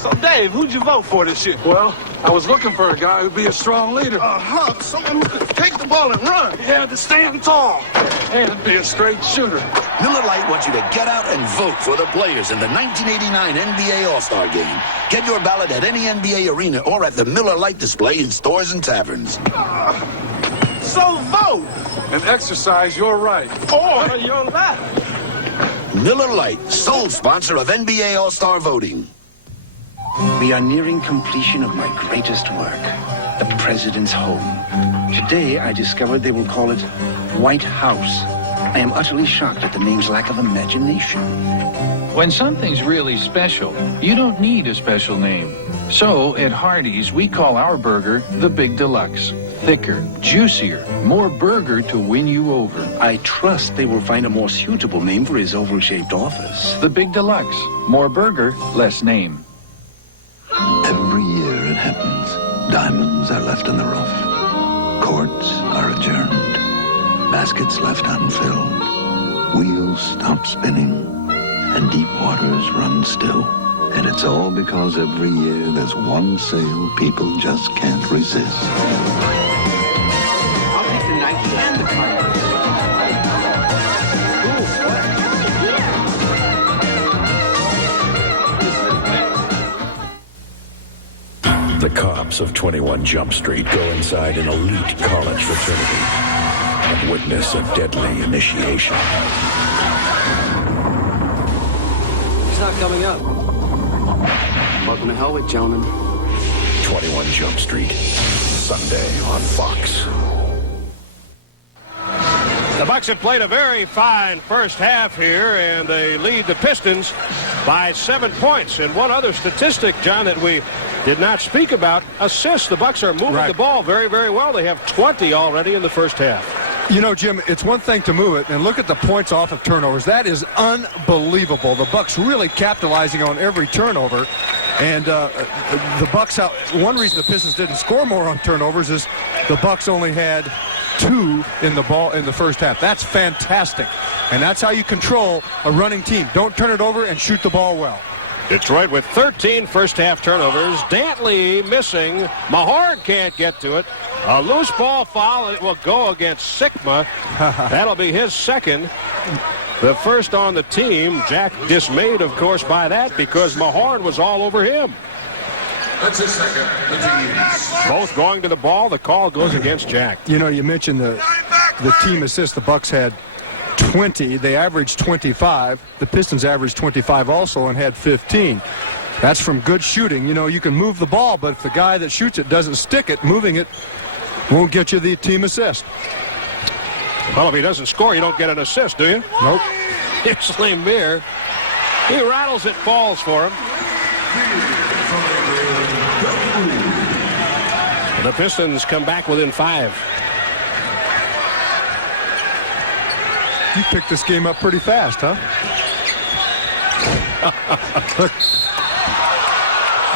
So, Dave, who'd you vote for this year? Well, I was looking for a guy who'd be a strong leader. Someone who could take the ball and run. He had to stand tall and be a straight shooter. Miller Lite wants you to get out and vote for the players in the 1989 NBA All-Star Game. Get your ballot at any NBA arena or at the Miller Lite display in stores and taverns. So vote. And exercise your right. Or your left. Miller Lite, sole sponsor of NBA All-Star voting. We are nearing completion of my greatest work, the President's Home. Today, I discovered they will call it White House. I am utterly shocked at the name's lack of imagination. When something's really special, you don't need a special name. So, at Hardee's, we call our burger the Big Deluxe. Thicker, juicier, more burger to win you over. I trust they will find a more suitable name for his oval-shaped office. The Big Deluxe. More burger, less name. Every year it happens. Diamonds are left in the rough. Courts are adjourned. Baskets left unfilled. Wheels stop spinning. And deep waters run still. And it's all because every year there's one sale people just can't resist. I'll take the Nike and the Converse. The cops of 21 Jump Street go inside an elite college fraternity and witness a deadly initiation. He's not coming up. Welcome to Hellwick, gentlemen. 21 Jump Street, Sunday on Fox. The Bucks have played a very fine first half here, and they lead the Pistons by 7 points. And one other statistic, John, that we did not speak about, assists. The Bucks are moving the ball very, very well. They have 20 already in the first half. You know, Jim, it's one thing to move it, and look at the points off of turnovers. That is unbelievable. The Bucks really capitalizing on every turnover. And the Bucks out. One reason the Pistons didn't score more on turnovers is the Bucks only had 2 in the ball in the first half. That's fantastic. And that's how you control a running team. Don't turn it over and shoot the ball well. Detroit with 13 first-half turnovers. Dantley missing. Mahorn can't get to it. A loose ball foul, and it will go against Sigma. That'll be his second. The first on the team. Jack dismayed, of course, by that because Mahorn was all over him. That's his second. Both going to the ball. The call goes against Jack. You know, you mentioned the team assist. The Bucks had 20. They averaged 25. The Pistons averaged 25 also and had 15. That's from good shooting. You know, you can move the ball, but if the guy that shoots it doesn't stick it, moving it won't get you the team assist. Well, if he doesn't score, you don't get an assist, do you? Nope. Here's Lemire. He rattles it, falls for him. The Pistons come back within 5. You picked this game up pretty fast, huh?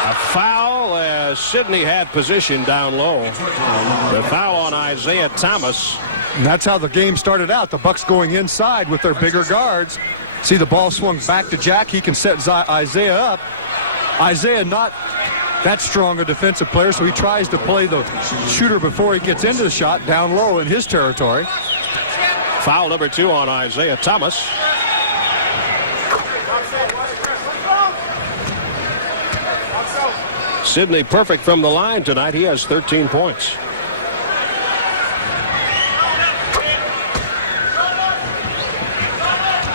A foul as Sidney had position down low. The foul on Isaiah Thomas. And that's how the game started out. The Bucks going inside with their bigger guards. See, the ball swung back to Jack. He can set Isaiah up. Isaiah not that strong a defensive player, so he tries to play the shooter before he gets into the shot down low in his territory. Foul number 2 on Isaiah Thomas. Sidney perfect from the line tonight. He has 13 points.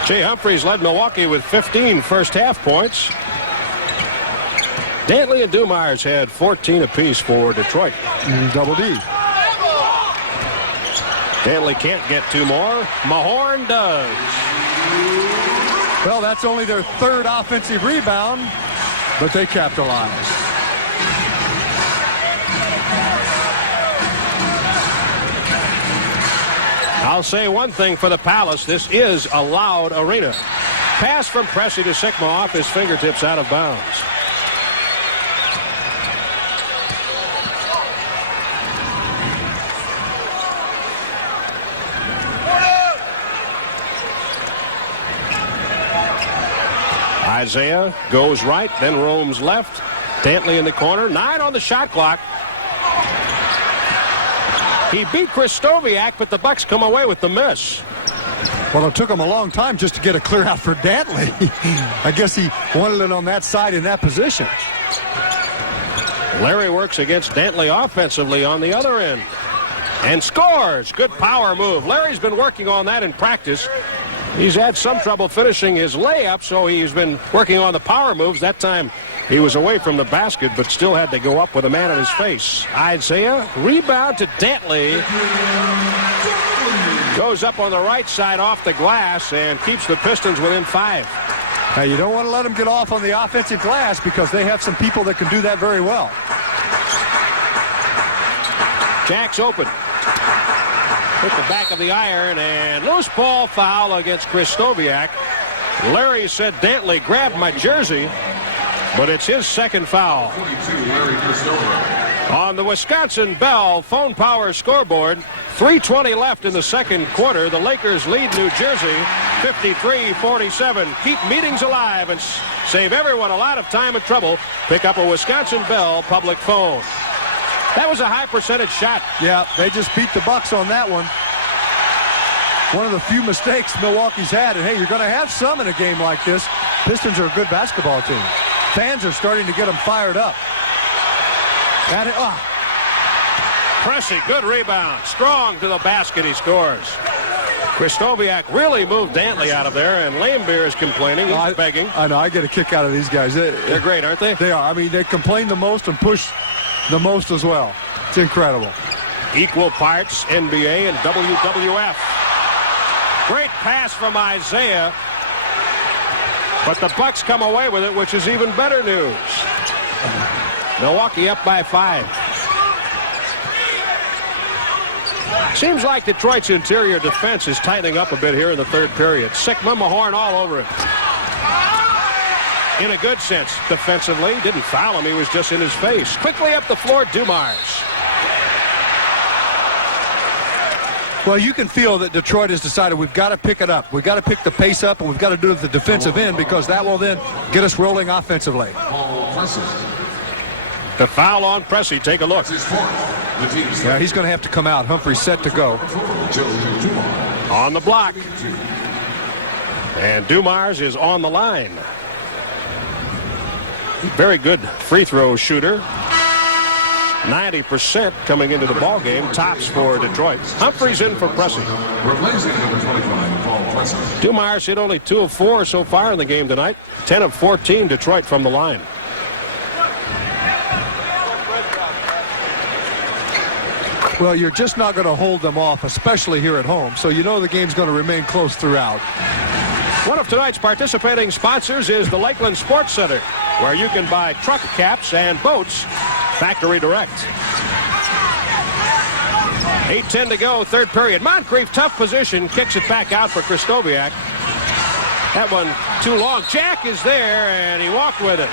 Jay Humphries led Milwaukee with 15 first half points. Dantley and Dumars had 14 apiece for Detroit. Double D. Dantley can't get 2 more. Mahorn does. Well, that's only their 3rd offensive rebound, but they capitalize. I'll say one thing for the Palace. This is a loud arena. Pass from Pressey to Sigma off his fingertips out of bounds. Isaiah goes right, then roams left. Dantley in the corner. 9 on the shot clock. He beat Kristoviak, but the Bucks come away with the miss. Well, it took him a long time just to get a clear out for Dantley. I guess he wanted it on that side in that position. Larry works against Dantley offensively on the other end and scores. Good power move. Larry's been working on that in practice. He's had some trouble finishing his layup, so he's been working on the power moves. That time he was away from the basket, but still had to go up with a man in his face. Isaiah, rebound to Dantley. Goes up on the right side off the glass and keeps the Pistons within 5. Now, you don't want to let them get off on the offensive glass because they have some people that can do that very well. Jack's open. Hit the back of the iron and loose ball foul against Kristoviak. Larry said Dantley grabbed my jersey, but it's his second foul. On the Wisconsin Bell phone power scoreboard, 3:20 left in the second quarter. The Lakers lead New Jersey 53-47. Keep meetings alive and save everyone a lot of time and trouble. Pick up a Wisconsin Bell public phone. That was a high percentage shot. Yeah, they just beat the Bucks on that one. One of the few mistakes Milwaukee's had. And, hey, you're going to have some in a game like this. Pistons are a good basketball team. Fans are starting to get them fired up. Pressey, good rebound. Strong to the basket, he scores. Kristoviak really moved Dantley out of there, and Lambeer is complaining. He's begging. I know. I get a kick out of these guys. They're great, aren't they? They are. I mean, they complain the most and push the most as well. It's incredible. Equal parts NBA and WWF. Great pass from Isaiah. But the Bucks come away with it, which is even better news. Milwaukee up by 5. Seems like Detroit's interior defense is tightening up a bit here in the third period. Sigma, Mahorn all over him. In a good sense, defensively. Didn't foul him. He was just in his face. Quickly up the floor, Dumars. Well, you can feel that Detroit has decided we've got to pick it up. We've got to pick the pace up, and we've got to do it at the defensive end because that will then get us rolling offensively. The foul on Pressey. Take a look. Yeah, he's going to have to come out. Humphrey's set to go. On the block. And Dumars is on the line. Very good free throw shooter. 90% coming into the ball game. Tops for Detroit. Humphrey's in for Pressey. Replacing number 25, Paul Pressey. Dumars hit only 2 of 4 so far in the game tonight. 10 of 14 Detroit from the line. Well, you're just not going to hold them off, especially here at home. So you know the game's going to remain close throughout. One of tonight's participating sponsors is the Lakeland Sports Center, where you can buy truck caps and boats factory direct. 8:10 to go, third period. Moncrief, tough position, kicks it back out for Kristoviak. That one too long. Jack is there, and he walked with it.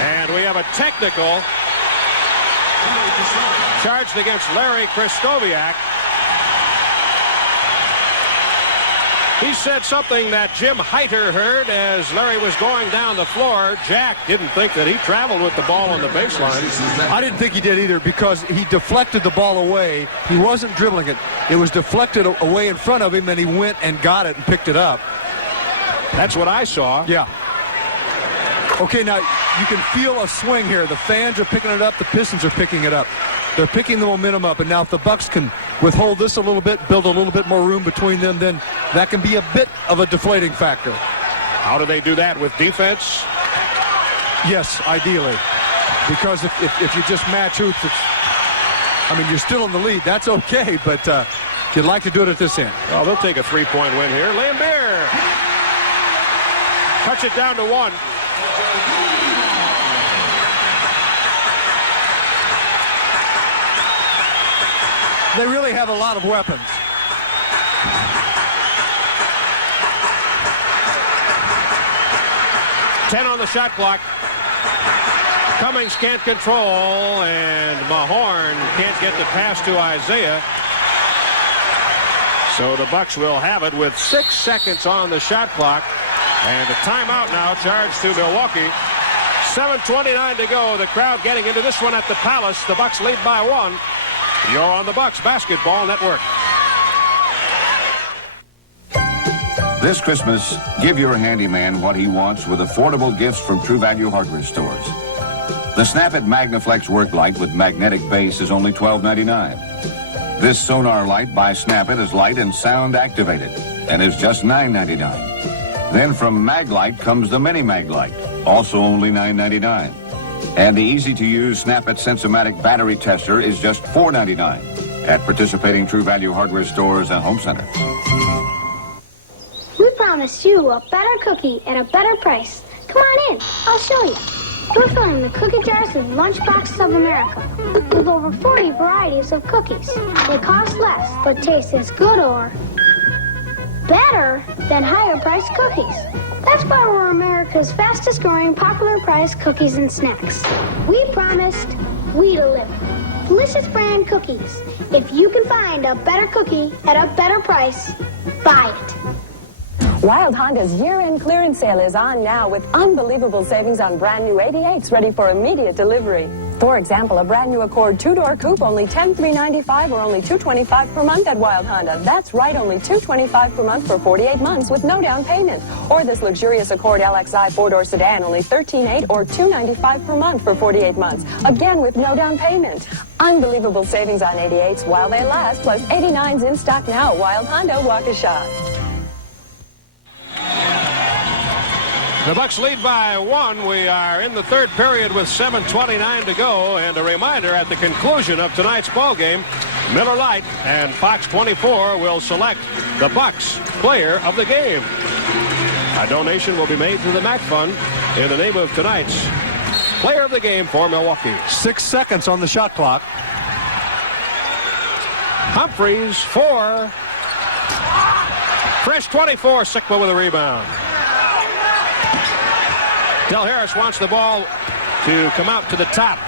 And we have a technical charged against Larry Kristoviak. He said something that Jim Heiter heard as Larry was going down the floor. Jack didn't think that he traveled with the ball on the baseline. I didn't think he did either because he deflected the ball away. He wasn't dribbling it. It was deflected away in front of him, and he went and got it and picked it up. That's what I saw. Yeah. Okay, now you can feel a swing here. The fans are picking it up. The Pistons are picking it up. They're picking the momentum up. And now if the Bucks can withhold this a little bit, build a little bit more room between them, then that can be a bit of a deflating factor. How do they do that? With defense? Yes, ideally. Because if you just match hoops, I mean, you're still in the lead. That's okay, but you'd like to do it at this end. Well, they'll take a three-point win here. Lambeer cuts it down to 1. They really have a lot of weapons. Ten on the shot clock. Cummings can't control, and Mahorn can't get the pass to Isaiah. So the Bucks will have it with 6 seconds on the shot clock. And a timeout now charged to Milwaukee. 7:29 to go. The crowd getting into this one at the Palace. The Bucks lead by 1. You're on the Bucks Basketball Network. This Christmas, give your handyman what he wants with affordable gifts from True Value hardware stores. The Snap-it Magnaflex work light with magnetic base is only $12.99. This sonar light by Snap-it is light and sound activated and is just $9.99. Then from Maglite comes the Mini Maglite, also only $9.99. And the easy-to-use Snap-it Sensomatic battery tester is just $4.99 at participating True Value hardware stores and home centers. We promised you a better cookie at a better price. Come on in, I'll show you. We're filling the cookie jars with Lunchboxes of America with over 40 varieties of cookies. They cost less, but taste as good or better than higher-priced cookies. That's why we're America's fastest-growing popular-priced cookies and snacks. We promised, we deliver. Delicious brand cookies. If you can find a better cookie at a better price, buy it. Wild Honda's year-end clearance sale is on now with unbelievable savings on brand new 88s ready for immediate delivery. For example, a brand new Accord 2-door coupe, only $10,395 or only $225 per month at Wild Honda. That's right, only $225 per month for 48 months with no down payment. Or this luxurious Accord LXI 4-door sedan, only $13,800 or $295 per month for 48 months. Again, with no down payment. Unbelievable savings on 88s while they last, plus 89s in stock now. Wild Honda, Waukesha. The Bucks lead by 1. We are in the third period with 7:29 to go. And a reminder, at the conclusion of tonight's ball game, Miller Lite and Fox 24 will select the Bucks player of the game. A donation will be made to the MAC Fund in the name of tonight's player of the game for Milwaukee. 6 seconds on the shot clock. Humphries for Fresh 24. Sikma with a rebound. Del Harris wants the ball to come out to the top.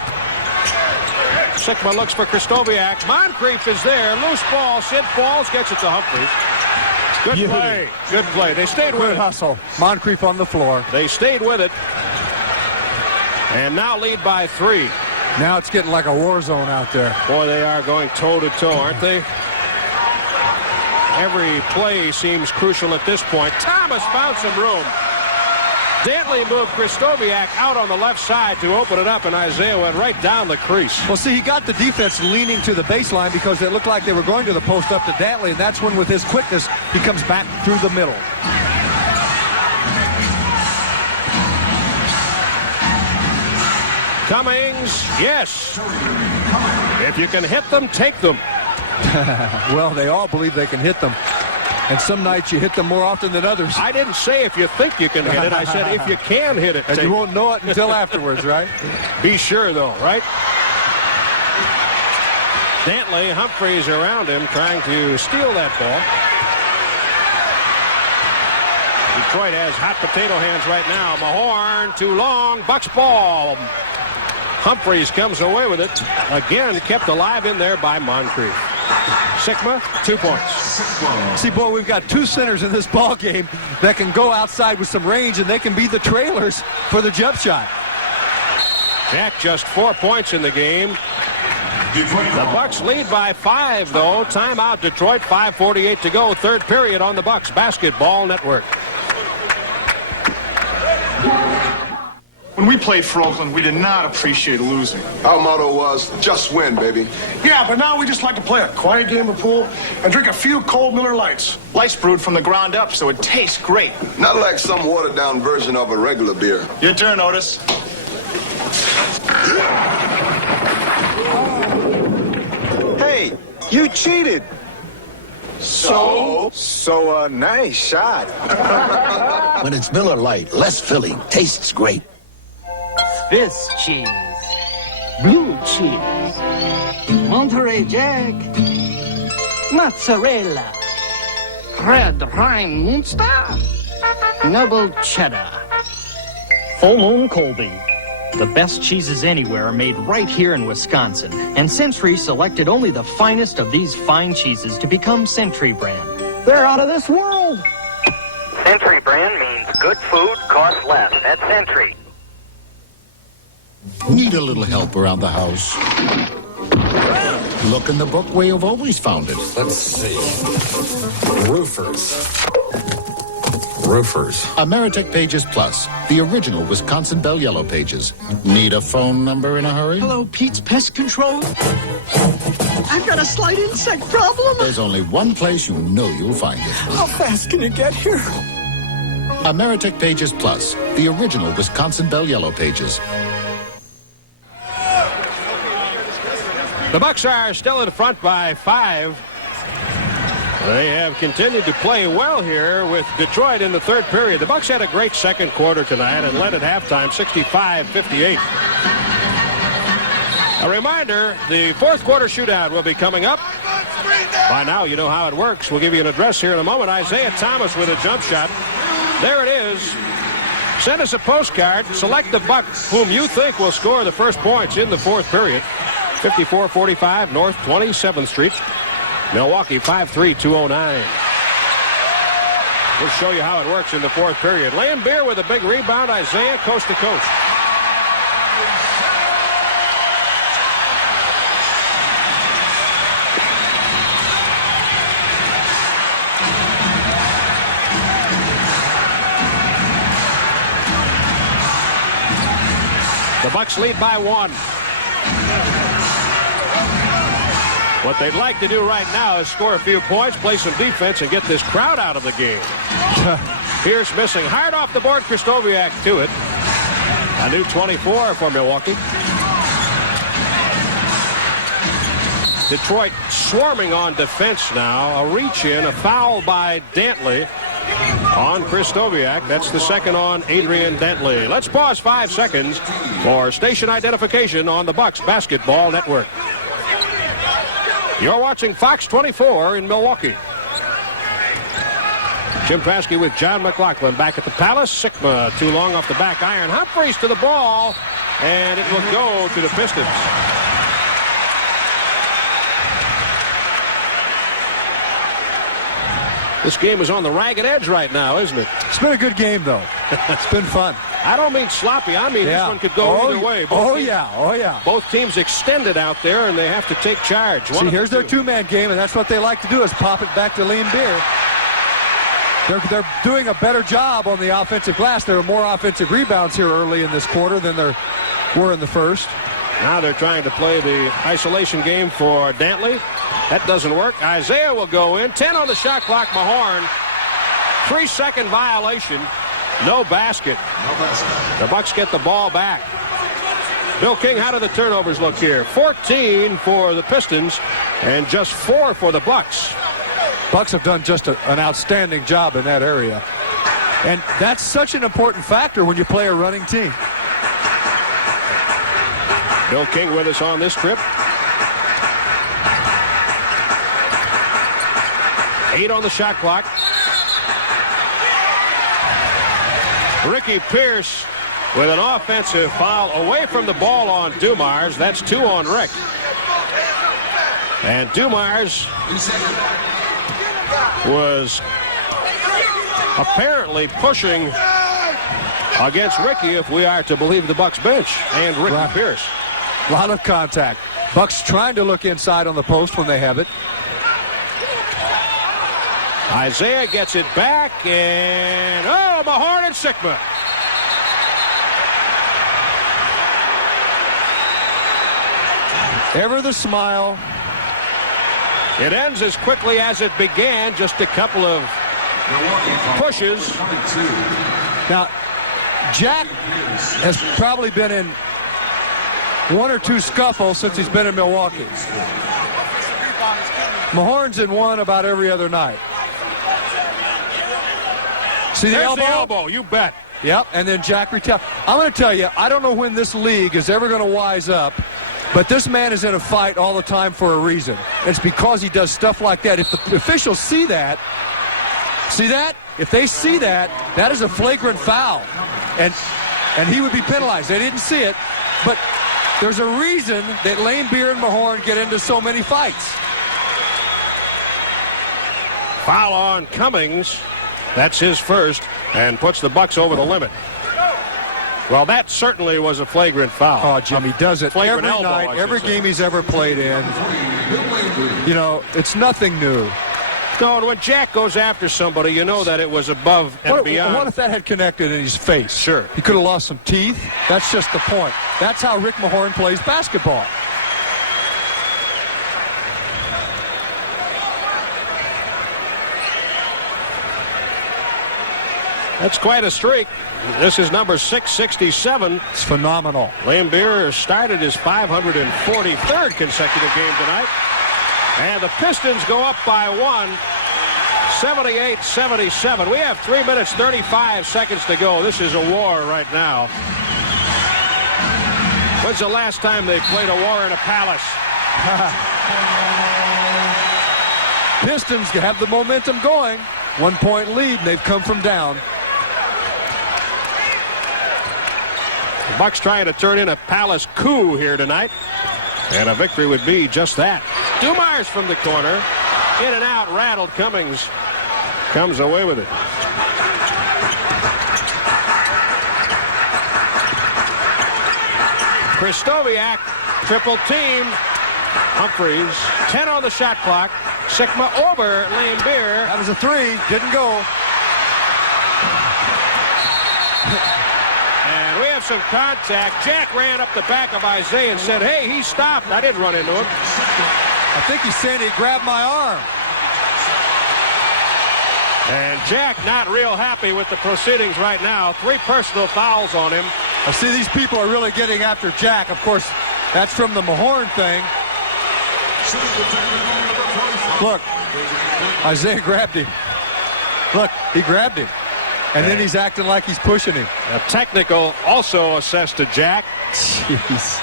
Sikma looks for Kristoviak. Moncrief is there. Loose ball. Sid falls, gets it to Humphries. Good play. Good play. They stayed with it. Good hustle. Moncrief on the floor. They stayed with it. And now lead by 3. Now it's getting like a war zone out there. Boy, they are going toe-to-toe, aren't they? Every play seems crucial at this point. Thomas found some room. Dantley moved Kristoviak out on the left side to open it up, and Isaiah went right down the crease. Well, see, he got the defense leaning to the baseline because it looked like they were going to the post up to Dantley, and that's when, with his quickness, he comes back through the middle. Cummings, yes. If you can hit them, take them. Well, they all believe they can hit them. And some nights you hit them more often than others. I didn't say if you think you can hit it. I said if you can hit it. And you won't know it until afterwards, right? Be sure, though, right? Dantley, Humphries around him trying to steal that ball. Detroit has hot potato hands right now. Mahorn, too long. Bucks ball. Humphries comes away with it. Again, kept alive in there by Moncrief. Sikma, 2 points. See, boy, we've got 2 centers in this ball game that can go outside with some range, and they can be the trailers for the jump shot. Jack just 4 points in the game. The Bucks lead by 5, though. Timeout, Detroit. 5:48 to go. Third period on the Bucks Basketball Network. When we played for Oakland, we did not appreciate losing. Our motto was, just win, baby. Yeah, but now we just like to play a quiet game of pool and drink a few cold Miller Lights. Lights brewed from the ground up, so it tastes great. Not like some watered-down version of a regular beer. Your turn, Otis. Hey, you cheated. So, nice shot. When it's Miller Lite, less filling, tastes great. Swiss cheese, blue cheese, Monterey Jack, mozzarella, red Rhine Munster, noble cheddar. Full Moon Colby. The best cheeses anywhere are made right here in Wisconsin, and Century selected only the finest of these fine cheeses to become Century brand. They're out of this world. Century brand means good food costs less at Century. Need a little help around the house? Look in the book where you've always found it. Let's see. Roofers. Ameritech Pages Plus, the original Wisconsin Bell Yellow Pages. Need a phone number in a hurry? Hello, Pete's Pest Control. I've got a slight insect problem. There's only one place you know you'll find it. How fast can you get here? Ameritech Pages Plus, the original Wisconsin Bell Yellow Pages. The Bucks are still in front by 5. They have continued to play well here with Detroit in the third period. The Bucks had a great second quarter tonight and led at halftime 65-58. A reminder, the fourth quarter shootout will be coming up. By now, you know how it works. We'll give you an address here in a moment. Isaiah Thomas with a jump shot. There it is. Send us a postcard. Select the Buck whom you think will score the first points in the fourth period. 5445 North 27th Street. Milwaukee 53209. We'll show you how it works in the fourth period. Lane Beer with a big rebound. Isaiah coast to coast. The Bucks lead by 1. What they'd like to do right now is score a few points, play some defense, and get this crowd out of the game. Pierce missing. Hard off the board, Krzysztofiak to it. A new 24 for Milwaukee. Detroit swarming on defense now. A reach-in, a foul by Dantley on Krzysztofiak. That's the second on Adrian Dantley. Let's pause 5 seconds for station identification on the Bucks Basketball Network. You're watching Fox 24 in Milwaukee. Jim Paskey with John McLaughlin back at the Palace. Sigma too long off the back iron. Humphreys to the ball, and it will go to the Pistons. This game is on the ragged edge right now, isn't it? It's been a good game, though. It's been fun. I don't mean sloppy. I mean this one could go either way. Oh, yeah. Both teams extended out there, and they have to take charge. See, here's their two-man game, and that's what they like to do is pop it back to Lean Beer. They're doing a better job on the offensive glass. There are more offensive rebounds here early in this quarter than there were in the first. Now they're trying to play the isolation game for Dantley. That doesn't work. Isaiah will go in. 10 on the shot clock. Mahorn. 3-second violation. No basket. The Bucks get the ball back. Bill King, how do the turnovers look here? 14 for the Pistons and just 4 for the Bucks. Bucks have done just an outstanding job in that area. And that's such an important factor when you play a running team. Bill King with us on this trip. 8 on the shot clock. Ricky Pierce with an offensive foul away from the ball on Dumars. That's 2 on Rick. And Dumars was apparently pushing against Ricky, if we are to believe the Bucks bench, and Ricky Pierce. A lot of contact. Bucks trying to look inside on the post when they have it. Isaiah gets it back, and Mahorn and Sigma. Ever the smile. It ends as quickly as it began, just a couple of pushes. Now, Jack has probably been in 1 or 2 scuffles since he's been in Milwaukee. Mahorn's in one about every other night. See the elbow? The elbow, you bet. Yep, and then Jack retaliates. I'm going to tell you, I don't know when this league is ever going to wise up, but this man is in a fight all the time for a reason. It's because he does stuff like that. If the officials see that? If they see that, that is a flagrant foul. And he would be penalized. They didn't see it, but there's a reason that Lane Beer and Mahorn get into so many fights. Foul on Cummings. That's his first, and puts the Bucks over the limit. Well, that certainly was a flagrant foul. Oh, Jim, he does it every elbow, night, every game he's ever played in. You know, it's nothing new. No, and when Jack goes after somebody, you know that it was above and beyond. What if that had connected in his face? Sure. He could have lost some teeth. That's just the point. That's how Rick Mahorn plays basketball. That's quite a streak. This is number 667. It's phenomenal. Liam Beer started his 543rd consecutive game tonight. And the Pistons go up by 1, 78-77. We have 3 minutes, 35 seconds to go. This is a war right now. When's the last time they played a war in a palace? Pistons have the momentum going. 1 point lead, and they've come from down. The Bucks trying to turn in a palace coup here tonight. And a victory would be just that. Dumars from the corner. In and out, rattled. Cummings comes away with it. Kristoviak, triple team. Humphries, 10 on the shot clock. Sigma over Lane Beer. That was a 3. Didn't go. And we have some contact. Jack ran up the back of Isaiah and said, hey, he stopped. I didn't run into him. I think he's saying he grabbed my arm. And Jack not real happy with the proceedings right now. 3 personal fouls on him. I see these people are really getting after Jack. Of course, that's from the Mahorn thing. Look, Isaiah grabbed him. Look, he grabbed him. And then he's acting like he's pushing him. A technical also assessed to Jack. Jeez.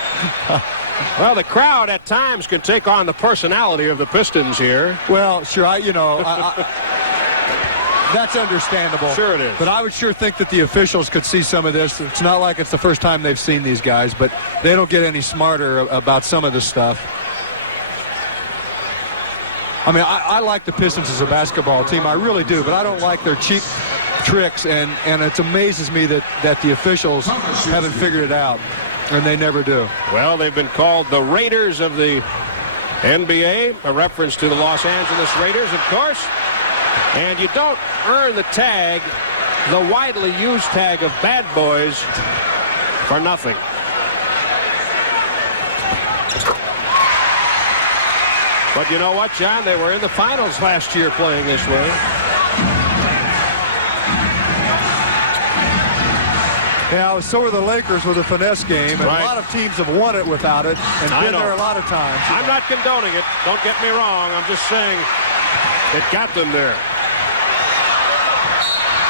Well, the crowd at times can take on the personality of the Pistons here. Well, sure, that's understandable. Sure it is. But I would sure think that the officials could see some of this. It's not like it's the first time they've seen these guys, but they don't get any smarter about some of this stuff. I mean, I like the Pistons as a basketball team. I really do, but I don't like their cheap tricks, and it amazes me that the officials haven't figured it out, and they never do. Well, they've been called the Raiders of the NBA, a reference to the Los Angeles Raiders, of course. And you don't earn the tag, the widely used tag of bad boys, for nothing. But you know what, John? They were in the finals last year playing this way. Yeah, so were the Lakers with a finesse game, and Right. a lot of teams have won it without it, and I been know. there a lot of times. I'm not condoning it. Don't get me wrong. I'm just saying it got them there.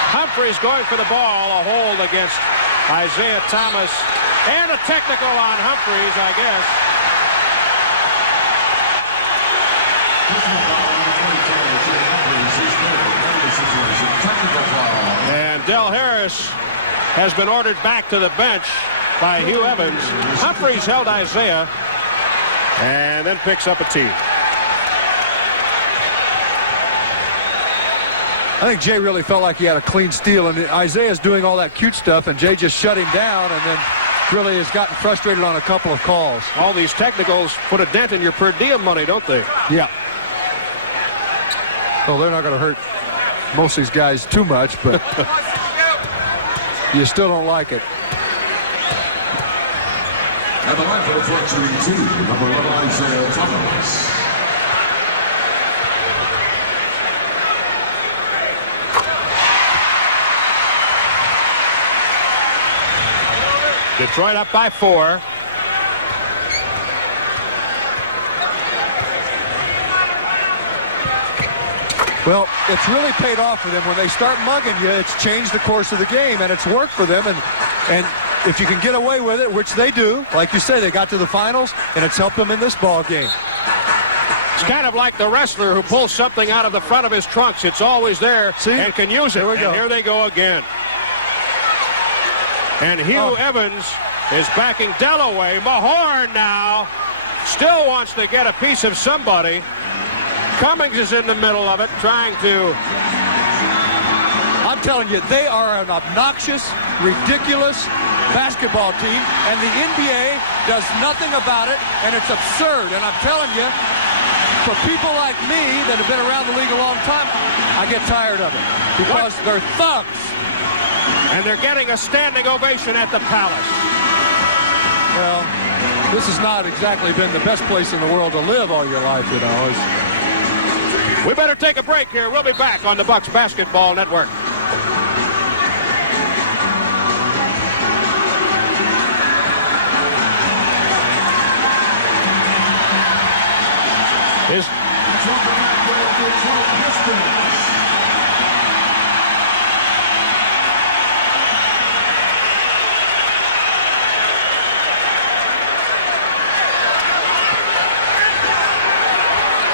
Humphries going for the ball. A hold against Isaiah Thomas. And a technical on Humphries, I guess. And Del Harris has been ordered back to the bench by Hugh Evans. Humphries held Isaiah and then picks up a tee. I think Jay really felt like he had a clean steal, and Isaiah's doing all that cute stuff, and Jay just shut him down, and then really has gotten frustrated on a couple of calls. All these technicals put a dent in your per diem money, don't they? Yeah. Well, they're not going to hurt most of these guys too much, but you still don't like it. And the rifle fluctuating team, number 11, Isaiah Thomas. Detroit up by 4. Well, it's really paid off for them. When they start mugging you, it's changed the course of the game, and it's worked for them. And if you can get away with it, which they do, like you say, they got to the finals, and it's helped them in this ball game. It's kind of like the wrestler who pulls something out of the front of his trunks. It's always there. See? And can use it. Here we go. And here they go again. And Hugh Evans is backing Delaware. Mahorn now still wants to get a piece of somebody. Cummings is in the middle of it, trying to... I'm telling you, they are an obnoxious, ridiculous basketball team, and the NBA does nothing about it, and it's absurd. And I'm telling you, for people like me that have been around the league a long time, I get tired of it because they're thugs. And they're getting a standing ovation at the Palace. Well, this has not exactly been the best place in the world to live all your life, you know. We better take a break here. We'll be back on the Bucks Basketball Network.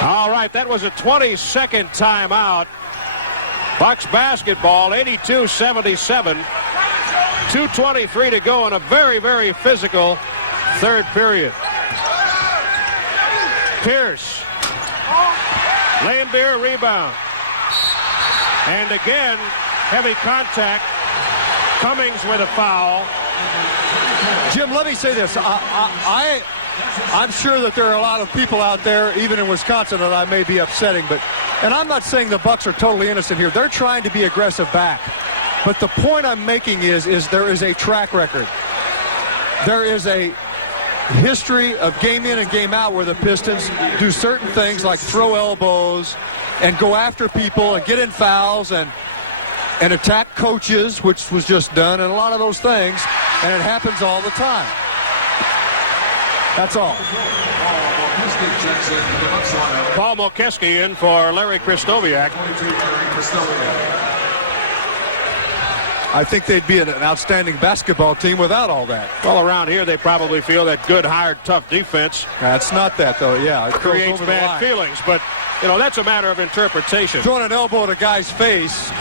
All right, that was a 20-second timeout. Bucks basketball, 82-77. 2:23 to go in a very, very physical third period. Pierce. Laimbeer rebound. And again, heavy contact. Cummings with a foul. Jim, let me say this. I'm sure that there are a lot of people out there, even in Wisconsin, that I may be upsetting. And I'm not saying the Bucks are totally innocent here. They're trying to be aggressive back. But the point I'm making is there is a track record. There is a history of game in and game out where the Pistons do certain things like throw elbows and go after people and get in fouls and attack coaches, which was just done, and a lot of those things, and it happens all the time. That's all. Paul Mokeski in for Larry Krystowiak. I think they'd be an outstanding basketball team without all that. Well, around here, they probably feel that good, hard, tough defense. That's not that, though, yeah. It creates bad feelings, but, you know, that's a matter of interpretation. Throwing an elbow at a guy's face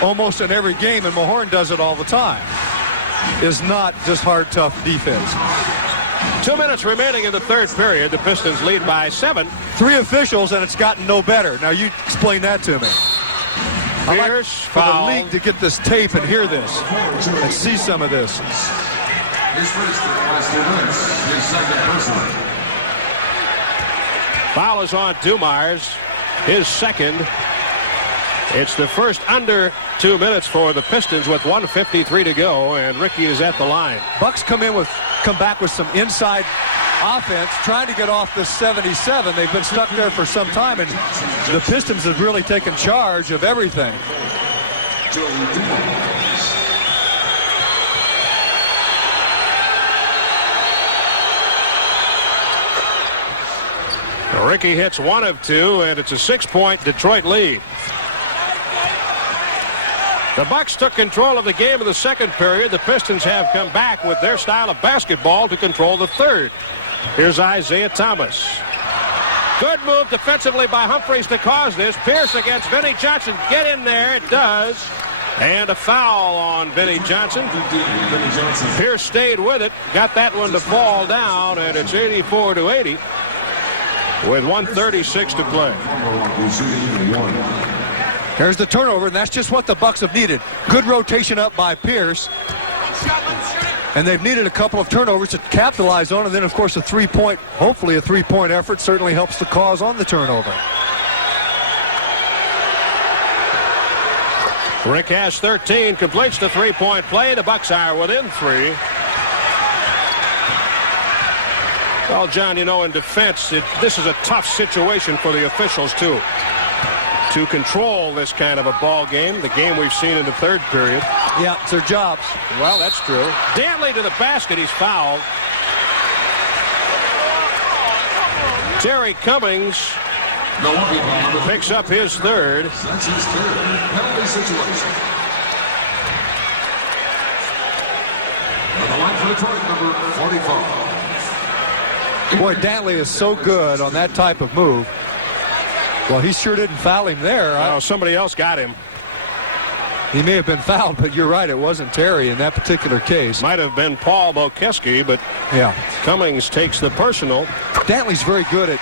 almost in every game, and Mahorn does it all the time, is not just hard, tough defense. 2 minutes remaining in the third period. The Pistons lead by 7. 3 officials, and it's gotten no better. Now, you explain that to me. I'd like for the league to get this tape and hear this and see some of this. Foul is on Dumars, his second. It's the first under 2 minutes for the Pistons with 1:53 to go, and Ricky is at the line. Bucks come back with some inside offense, trying to get off this 77. They've been stuck there for some time, and the Pistons have really taken charge of everything. Ricky hits 1 of 2, and it's a 6-point Detroit lead. The Bucks took control of the game in the second period. The Pistons have come back with their style of basketball to control the third. Here's Isaiah Thomas. Good move defensively by Humphries to cause this. Pierce against Vinnie Johnson. Get in there. It does. And a foul on Vinnie Johnson. Pierce stayed with it. Got that one to fall down, and it's 84-80 with 1:36 to play. Here's the turnover, and that's just what the Bucks have needed. Good rotation up by Pierce. And they've needed a couple of turnovers to capitalize on, and then, of course, hopefully a three-point effort certainly helps the cause on the turnover. Rick has 13, completes the three-point play. The Bucks are within 3. Well, John, you know, in defense, this is a tough situation for the officials, too, to control this kind of a ball game, the game we've seen in the third period. Yeah, it's their jobs. Well, that's true. Dantley to the basket. He's fouled. Terry Cummings picks up his third. That's his third penalty situation. On the line for Detroit, number 45. Boy, Dantley is so good on that type of move. Well, he sure didn't foul him there. No, somebody else got him. He may have been fouled, but you're right, it wasn't Terry in that particular case. Might have been Paul Mokeski, but yeah, Cummings takes the personal. Dantley's very good at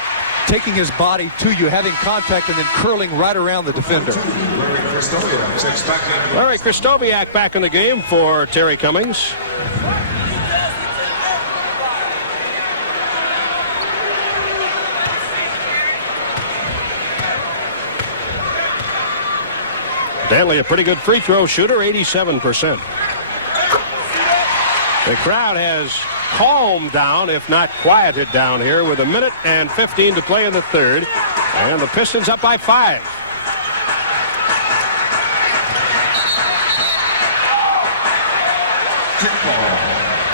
taking his body to you, having contact, and then curling right around the defender. Larry Krystkowiak back in the game for Terry Cummings. Dantley, a pretty good free throw shooter, 87%. The crowd has calmed down, if not quieted down here, with 1:15 to play in the third. And the Pistons up by 5.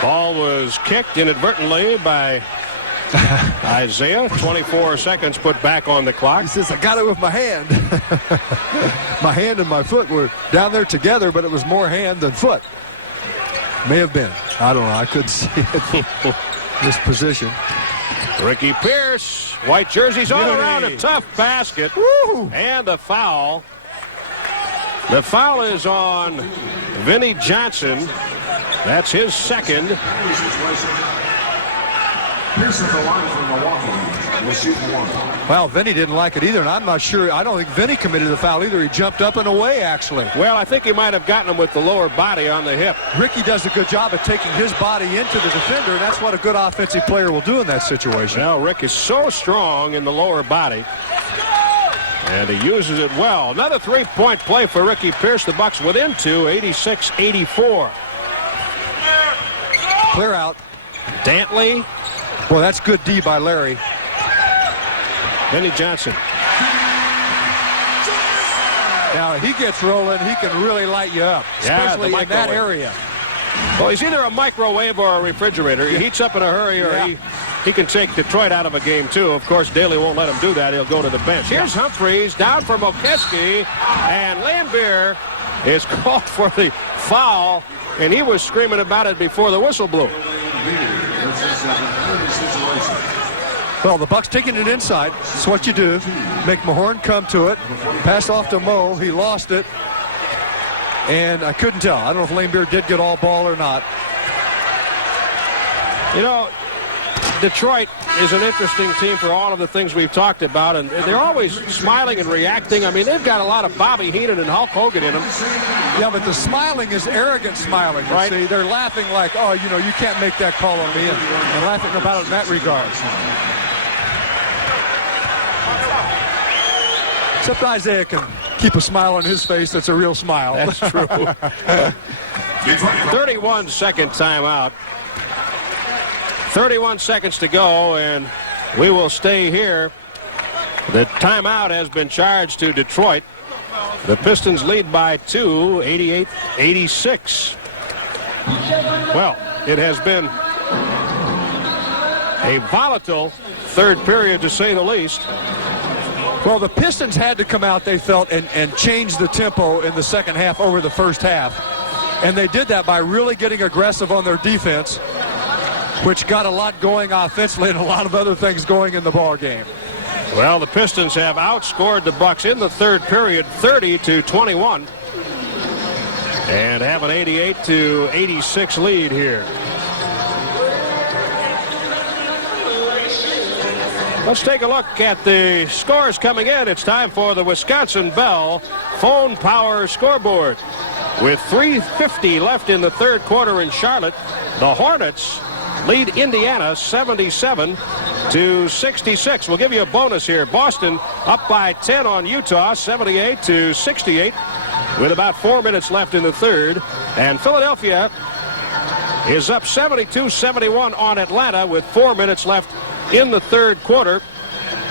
Ball was kicked inadvertently by Isaiah. 24 seconds put back on the clock. He says, I got it with my hand. My hand and my foot were down there together, but it was more hand than foot. May have been. I don't know. I couldn't see it. This position. Ricky Pierce, white jerseys all around a tough basket. Woo! And a foul. The foul is on Vinnie Johnson. That's his second. Pierce at the line from Milwaukee will shoot one. Well, Vinny didn't like it either, and I'm not sure. I don't think Vinny committed the foul either. He jumped up and away, actually. Well, I think he might have gotten him with the lower body on the hip. Ricky does a good job of taking his body into the defender, and that's what a good offensive player will do in that situation. Well, Rick is so strong in the lower body, and he uses it well. Another three-point play for Ricky Pierce. The Bucks within 2, 86-84. Clear out. Dantley. Well, that's good D by Larry. Vinnie Johnson. Now, he gets rolling, he can really light you up, especially in that area. Well, he's either a microwave or a refrigerator. He heats up in a hurry, or he can take Detroit out of a game, too. Of course, Daly won't let him do that. He'll go to the bench. Here's Humphreys down for Mokeski, and Lambier is called for the foul, and he was screaming about it before the whistle blew. Well, the Bucks taking it inside. That's what you do. Make Mahorn come to it. Pass off to Mo. He lost it. And I couldn't tell. I don't know if Lambier did get all ball or not. You know, Detroit is an interesting team for all of the things we've talked about, and they're always smiling and reacting. I mean, they've got a lot of Bobby Heenan and Hulk Hogan in them. Yeah, but the smiling is arrogant smiling. Right. See, they're laughing like, oh, you know, you can't make that call on me, and laughing about it in that regard. Except Isaiah can keep a smile on his face. That's a real smile. That's true. 31-second timeout. 31 seconds to go, and we will stay here. The timeout has been charged to Detroit. The Pistons lead by 2, 88-86. Well, it has been a volatile third period, to say the least. Well, the Pistons had to come out, they felt, and change the tempo in the second half over the first half. And they did that by really getting aggressive on their defense, which got a lot going offensively and a lot of other things going in the ball game. Well, the Pistons have outscored the Bucks in the third period 30-21 and have an 88-86 lead here. Let's take a look at the scores coming in. It's time for the Wisconsin Bell Phone Power Scoreboard. With 3:50 left in the third quarter in Charlotte, the Hornets lead Indiana 77-66. We'll give you a bonus here. Boston up by 10 on Utah, 78-68, with about 4 minutes left in the third. And Philadelphia is up 72-71 on Atlanta with 4 minutes left in the third quarter.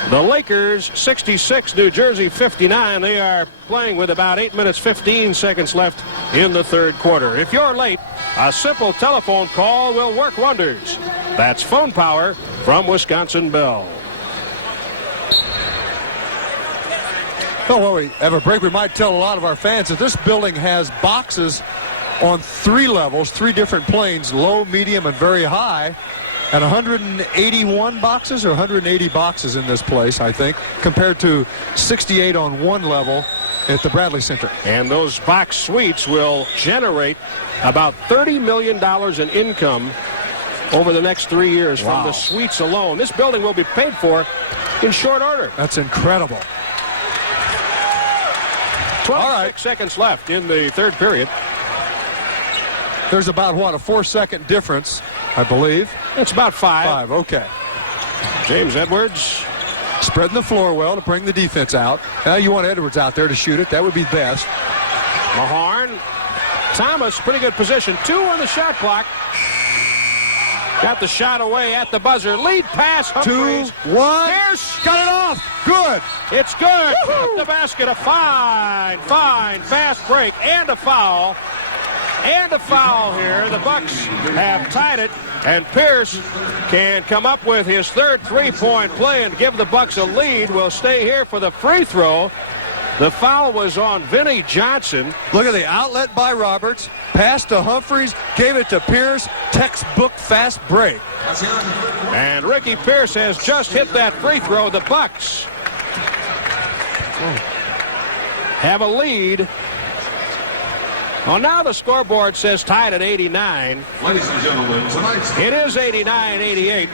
The Lakers 66, New Jersey 59. They are playing with about 8 minutes 15 seconds left in the third quarter. If you're late, a simple telephone call will work wonders. That's phone power from Wisconsin Bell. Well, while we have a break, we might tell a lot of our fans that this building has boxes on 3 levels, 3 different planes, low, medium, and very high. And 181 boxes or 180 boxes in this place, I think, compared to 68 on one level at the Bradley Center. And those box suites will generate about $30 million in income over the next 3 years from the suites alone. This building will be paid for in short order. That's incredible. 26 seconds left in the third period. There's about, what, a 4-second difference, I believe. It's about 5. 5, okay. James Edwards. Spreading the floor well to bring the defense out. Now you want Edwards out there to shoot it. That would be best. Mahorn. Thomas, pretty good position. 2 on the shot clock. Got the shot away at the buzzer. Lead pass. Humphries. 2, 1. Pierce. Got it off. Good. It's good. Up the basket. A fine fast break and a foul. And a foul here. The Bucks have tied it, and Pierce can come up with his third three-point play and give the Bucks a lead. We'll stay here for the free throw. The foul was on Vinnie Johnson. Look at the outlet by Roberts. Pass to Humphries. Gave it to Pierce. Textbook fast break. And Ricky Pierce has just hit that free throw. The Bucks have a lead. Well, now the scoreboard says tied at 89. Ladies and gentlemen, tonight's It is 89-88,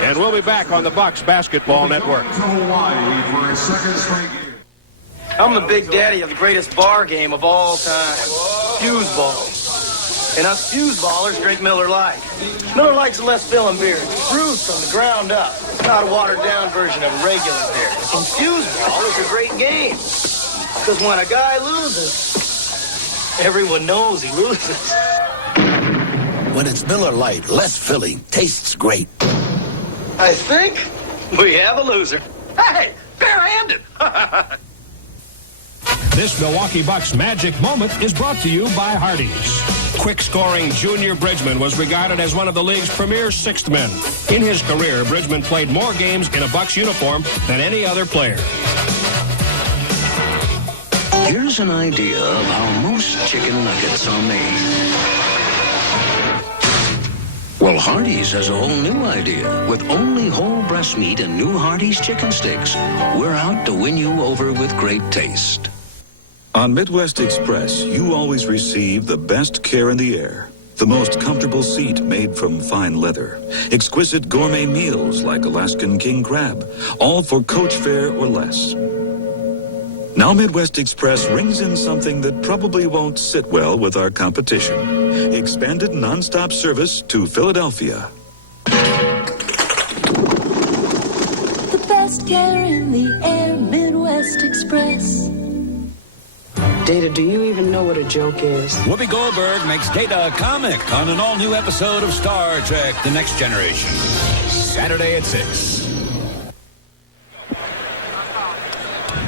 and we'll be back on the Bucks Basketball Network. to Hawaii for a second straight year. I'm the big daddy of the greatest bar game of all time, Fuse Ball. And us Fuse Ballers drink Miller Lite. Miller Lite's a less filling beer. It's brewed from the ground up. It's not a watered-down version of a regular beer. And Fuse Ball is a great game. Because when a guy loses, everyone knows he loses. When it's Miller Lite, less filling, tastes great. I think we have a loser. Hey, bare-handed. This Milwaukee Bucks magic moment is brought to you by Hardee's. Quick-scoring Junior Bridgman was regarded as one of the league's premier sixth men. In his career, Bridgman played more games in a Bucks uniform than any other player. Here's an idea of how most chicken nuggets are made. Well, Hardee's has a whole new idea. With only whole breast meat and new Hardee's chicken sticks, we're out to win you over with great taste. On Midwest Express, you always receive the best care in the air. The most comfortable seat made from fine leather. Exquisite gourmet meals like Alaskan king crab, all for coach fare or less. Now Midwest Express rings in something that probably won't sit well with our competition. Expanded nonstop service to Philadelphia. The best care in the air, Midwest Express. Data, do you even know what a joke is? Whoopi Goldberg makes Data a comic on an all-new episode of Star Trek: The Next Generation. Saturday at 6.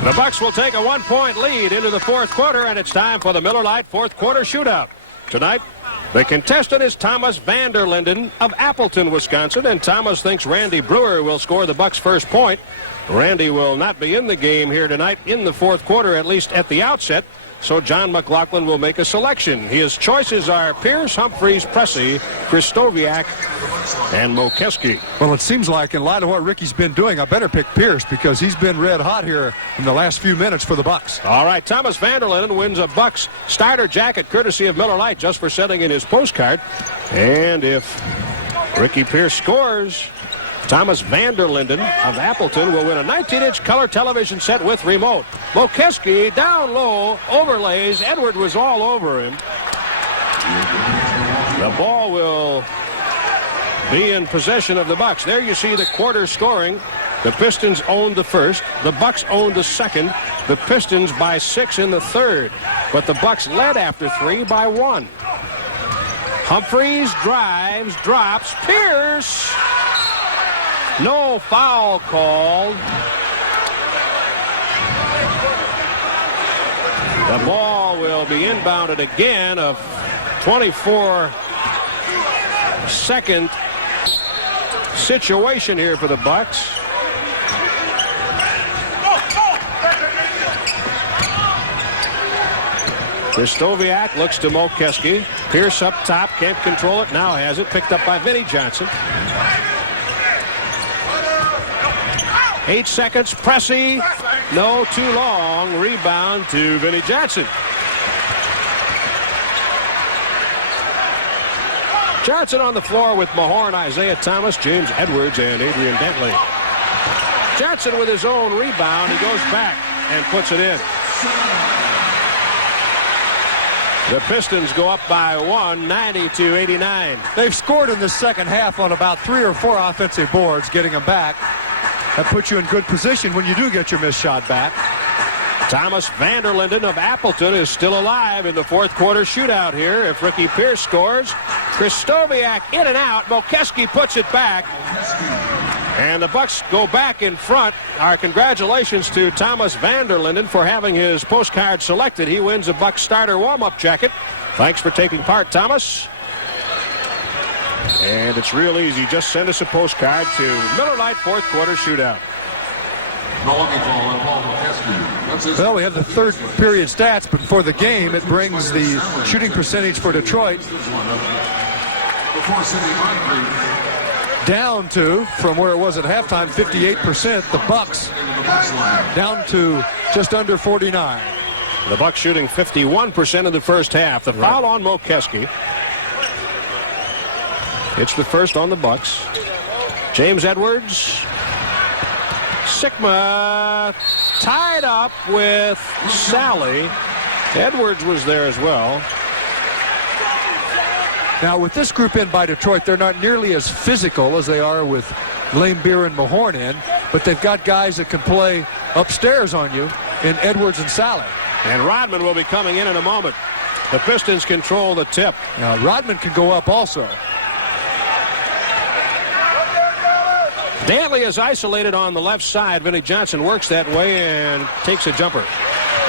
The Bucks will take a one-point lead into the fourth quarter, and it's time for the Miller Lite fourth quarter shootout. Tonight, the contestant is Thomas Vanderlinden of Appleton, Wisconsin, and Thomas thinks Randy Brewer will score the Bucks' first point. Randy will not be in the game here tonight in the fourth quarter, at least at the outset, so John McLaughlin will make a selection. His choices are Pierce, Humphries, Pressey, Kristoviak, and Mokeski. Well, it seems like in light of what Ricky's been doing, I better pick Pierce because he's been red hot here in the last few minutes for the Bucks. All right, Thomas Vanderlinden wins a Bucks starter jacket courtesy of Miller Lite just for sending in his postcard. And if Ricky Pierce scores, Thomas Vanderlinden of Appleton will win a 19-inch color television set with remote. Mokeski down low, overlays. Edward was all over him. The ball will be in possession of the Bucks. There you see the quarter scoring. The Pistons owned the first. The Bucks owned the second. The Pistons by 6 in the third. But the Bucks led after 3 by 1. Humphries drives, drops. Pierce. No foul called. The ball will be inbounded again. A 24-second situation here for the Bucks. Kristoviak looks to Mokeski. Pierce up top, can't control it, now has it. Picked up by Vinnie Johnson. 8 seconds, Pressey. No, too long. Rebound to Vinnie Johnson. Johnson on the floor with Mahorn, Isaiah Thomas, James Edwards, and Adrian Dantley. Johnson with his own rebound. He goes back and puts it in. The Pistons go up by 1, 90-89. They've scored in the second half on about 3 or 4 offensive boards, getting them back. That puts you in good position when you do get your missed shot back. Thomas Vanderlinden of Appleton is still alive in the fourth quarter shootout here. If Ricky Pierce scores, Kristoviak in and out. Mokeski puts it back. And the Bucks go back in front. Our congratulations to Thomas Vanderlinden for having his postcard selected. He wins a Bucks starter warm-up jacket. Thanks for taking part, Thomas. And it's real easy. Just send us a postcard to Miller Lite fourth quarter shootout. Well, we have the third period stats, but for the game, it brings the shooting percentage for Detroit down to, from where it was at halftime, 58%. The Bucks down to just under 49. The Bucks shooting 51% in the first half. The foul on Mokeski. It's the first on the Bucks. James Edwards. Sigma tied up with Sally. Edwards was there as well. Now, with this group in by Detroit, they're not nearly as physical as they are with Lane Beer and Mahorn in, but they've got guys that can play upstairs on you in Edwards and Sally. And Rodman will be coming in a moment. The Pistons control the tip. Now, Rodman can go up also. Dantley is isolated on the left side. Vinnie Johnson works that way and takes a jumper.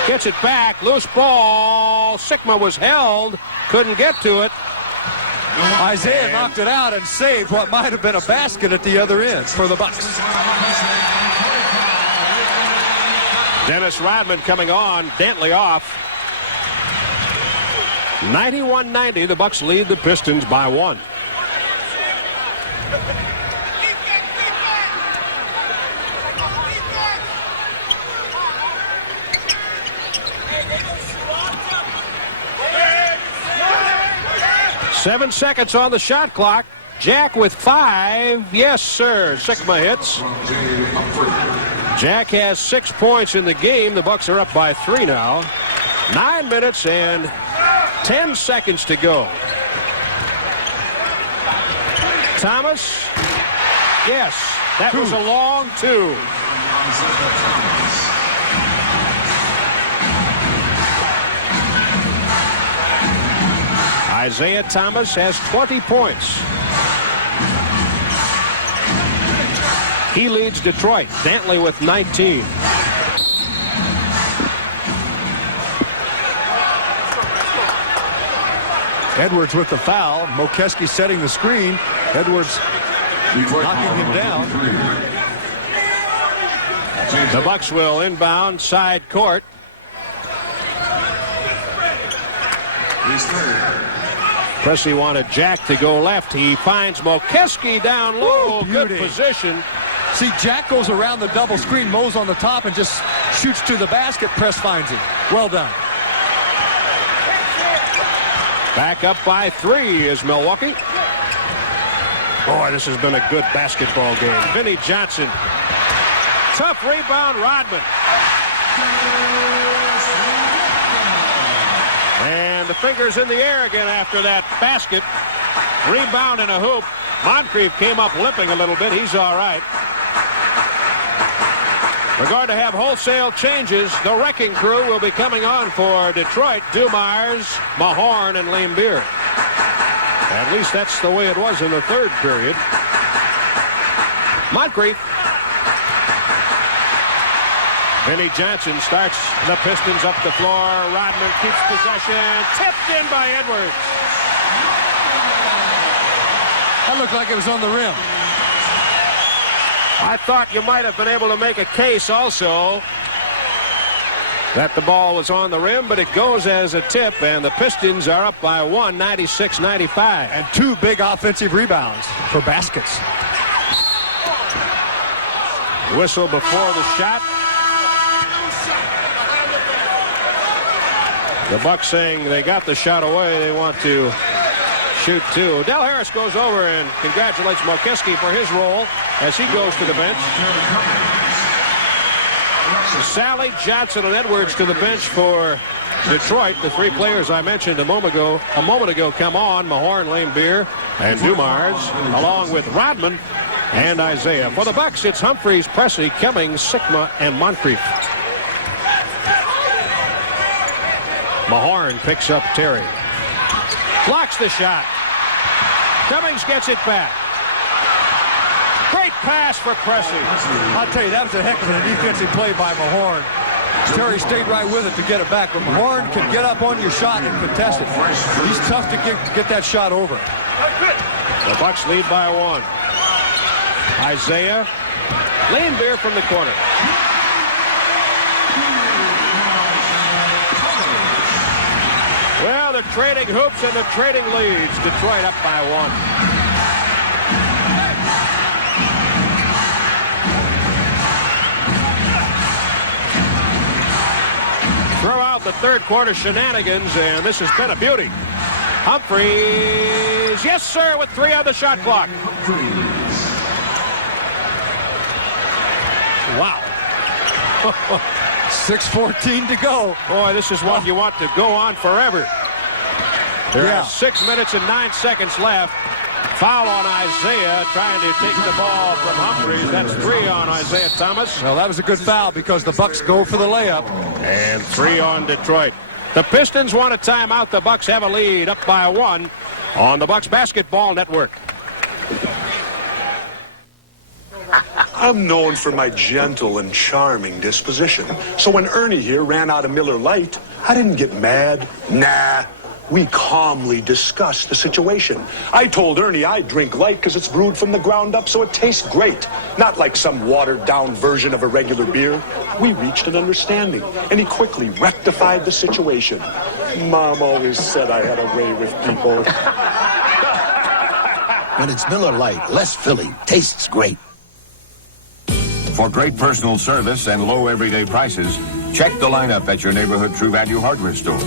Gets it back. Loose ball. Sigma was held. Couldn't get to it. Isaiah knocked it out and saved what might have been a basket at the other end for the Bucks. Dennis Rodman coming on. Dantley off. 91-90. The Bucks lead the Pistons by 1. Seven seconds on the shot clock. Jack with 5. Yes, sir. Sigma hits. Jack has 6 points in the game. The Bucks are up by 3 now. 9 minutes and 10 seconds to go. Thomas. Yes, that was a long 2. Isaiah Thomas has 20 points. He leads Detroit. Dantley with 19. Edwards with the foul. Mokeski setting the screen. Edwards knocking him down. The Bucks will inbound side court. Pressey wanted Jack to go left. He finds Mokeski down low. Good position. See, Jack goes around the double screen. Mo's on the top and just shoots to the basket. Press finds him. Well done. Back up by 3 is Milwaukee. Boy, this has been a good basketball game. Vinnie Johnson. Tough rebound, Rodman. And the fingers in the air again after that basket. Rebound and a hoop. Moncrief came up limping a little bit. He's all right. We're going to have wholesale changes. The wrecking crew will be coming on for Detroit. Dumars, Mahorn, and Lambeer. At least that's the way it was in the third period. Moncrief. Vinnie Johnson starts the Pistons up the floor. Rodman keeps possession. Tipped in by Edwards. That looked like it was on the rim. I thought you might have been able to make a case also that the ball was on the rim, but it goes as a tip, and the Pistons are up by 1, 96-95. And 2 big offensive rebounds for baskets. Whistle before the shot. The Bucks saying they got the shot away. They want to shoot two. Del Harris goes over and congratulates Mokeski for his role as he goes to the bench. Sally, Johnson, and Edwards to the bench for Detroit. The three players I mentioned a moment ago come on. Mahorn, Lane Beer, and Dumars, along with Rodman and Isaiah. For the Bucks, it's Humphreys, Pressey, Cummings, Sigma, and Moncrief. Mahorn picks up Terry. Blocks the shot. Cummings gets it back. Great pass for Pressey. I'll tell you, that was a heck of a defensive play by Mahorn. Terry stayed right with it to get it back, but Mahorn can get up on your shot and contest it. He's tough to get that shot over. The Bucks lead by one. Isaiah, Lane Beer from the corner. Well, they're trading hoops and they're trading leads. Detroit up by one. Throw out the third quarter shenanigans, and this has been a beauty. Humphreys, yes, sir, with 3 on the shot clock. Wow. 6:14 to go. Boy, this is one you want to go on forever. There are 6 minutes and 9 seconds left. Foul on Isaiah, trying to take the ball from Humphreys. That's 3 on Isaiah Thomas. Well, that was a good foul because the Bucks go for the layup. And 3 on Detroit. The Pistons want a timeout. The Bucks have a lead, up by 1 on the Bucks Basketball Network. I'm known for my gentle and charming disposition. So when Ernie here ran out of Miller Lite, I didn't get mad. Nah. We calmly discussed the situation. I told Ernie I'd drink light because it's brewed from the ground up so it tastes great. Not like some watered-down version of a regular beer. We reached an understanding, and he quickly rectified the situation. Mom always said I had a way with people. When it's Miller Lite, less filling, tastes great. For great personal service and low everyday prices, check the lineup at your neighborhood True Value hardware store,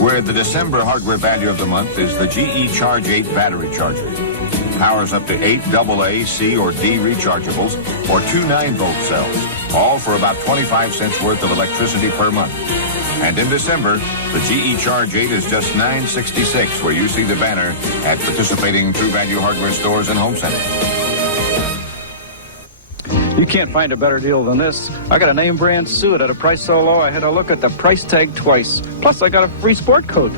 where the December hardware value of the month is the GE Charge 8 battery charger. Powers up to 8 AA, C, or D rechargeables or 2 9-volt cells, all for about 25 cents worth of electricity per month. And in December, the GE Charge 8 is just $9.66, where you see the banner at participating True Value hardware stores and home centers. You can't find a better deal than this. I got a name brand suit at a price so low I had to look at the price tag twice. Plus, I got a free sport coat.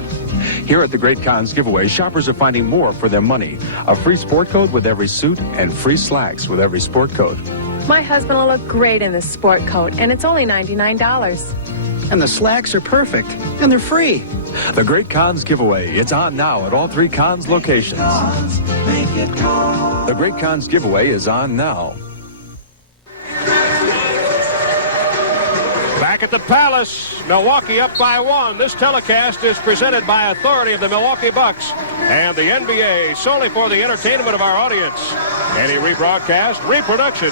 Here at the Great Cons giveaway, shoppers are finding more for their money. A free sport coat with every suit and free slacks with every sport coat. My husband will look great in this sport coat, and it's only $99. And the slacks are perfect, and they're free. The Great Cons giveaway. It's on now at all 3 Cons locations. The Great Cons giveaway is on now. Back at the Palace, Milwaukee up by 1. This telecast is presented by authority of the Milwaukee Bucks and the NBA, solely for the entertainment of our audience. Any rebroadcast, reproduction,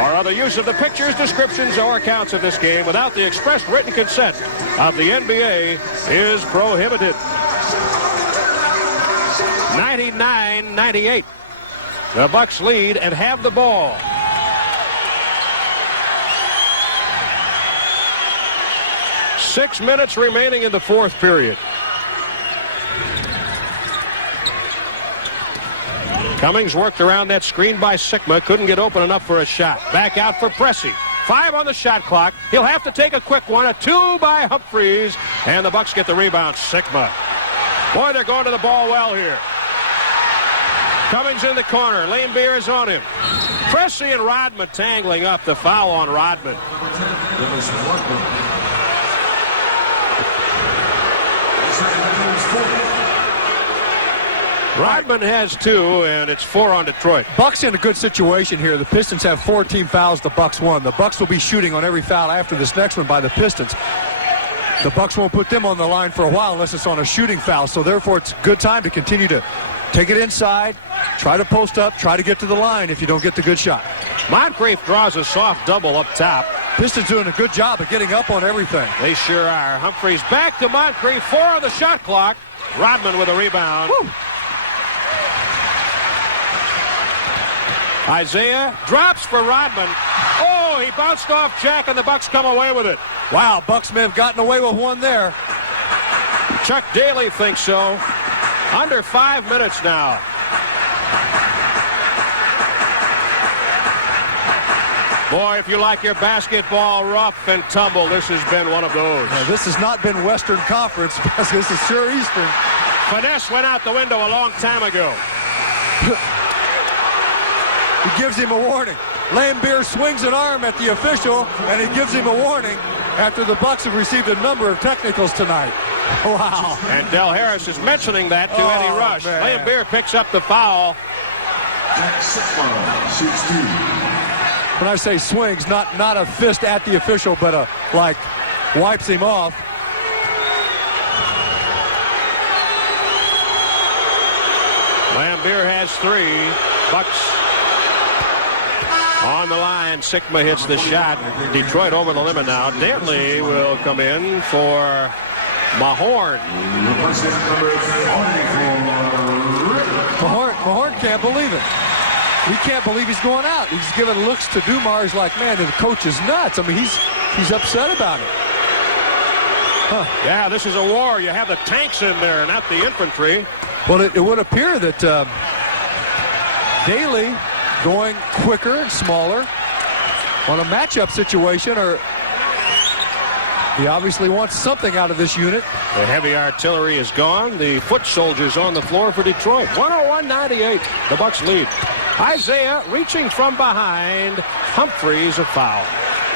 or other use of the pictures, descriptions, or accounts of this game without the express written consent of the NBA is prohibited. 99-98. The Bucks lead and have the ball. Six minutes remaining in the fourth period. Cummings worked around that screen by Sigma. Couldn't get open enough for a shot. Back out for Pressey. 5 on the shot clock. He'll have to take a quick one. A 2 by Humphreys. And the Bucks get the rebound. Sigma. Boy, they're going to the ball well here. Cummings in the corner. Lane Beer is on him. Pressey and Rodman tangling up. The foul on Rodman. Rodman has 2, and it's 4 on Detroit. Bucks in a good situation here. The Pistons have 14 fouls. The Bucks 1. The Bucks will be shooting on every foul after this next one by the Pistons. The Bucks won't put them on the line for a while unless it's on a shooting foul. So therefore, it's a good time to continue to take it inside, try to post up, try to get to the line if you don't get the good shot. Moncrief draws a soft double up top. Pistons doing a good job of getting up on everything. They sure are. Humphreys back to Moncrief. 4 on the shot clock. Rodman with a rebound. Woo. Isaiah drops for Rodman. Oh, he bounced off Jack, and the Bucks come away with it. Wow, Bucks may have gotten away with one there. Chuck Daly thinks so. Under 5 minutes now. Boy, if you like your basketball rough and tumble, this has been one of those. Now, this has not been Western Conference, because this is sure Eastern. Finesse went out the window a long time ago. He gives him a warning. Lambeer swings an arm at the official, and he gives him a warning after the Bucks have received a number of technicals tonight. Wow. And Del Harris is mentioning that to Eddie Rush. Man. Lambeer picks up the foul. When I say swings, not a fist at the official, but like wipes him off. Lambeer has 3. Bucks on the line. Sikma hits the shot. Detroit over the limit now. Dantley will come in for Mahorn. Mahorn can't believe it. He can't believe he's going out. He's giving looks to Dumars. He's like, man, the coach is nuts. I mean, he's upset about it. Huh. Yeah, this is a war. You have the tanks in there, not the infantry. Well, it would appear that Daly going quicker and smaller on a matchup situation, or he obviously wants something out of this unit. The heavy artillery is gone. The foot soldiers on the floor for Detroit. 101-98. The Bucks lead. Isaiah reaching from behind. Humphreys a foul.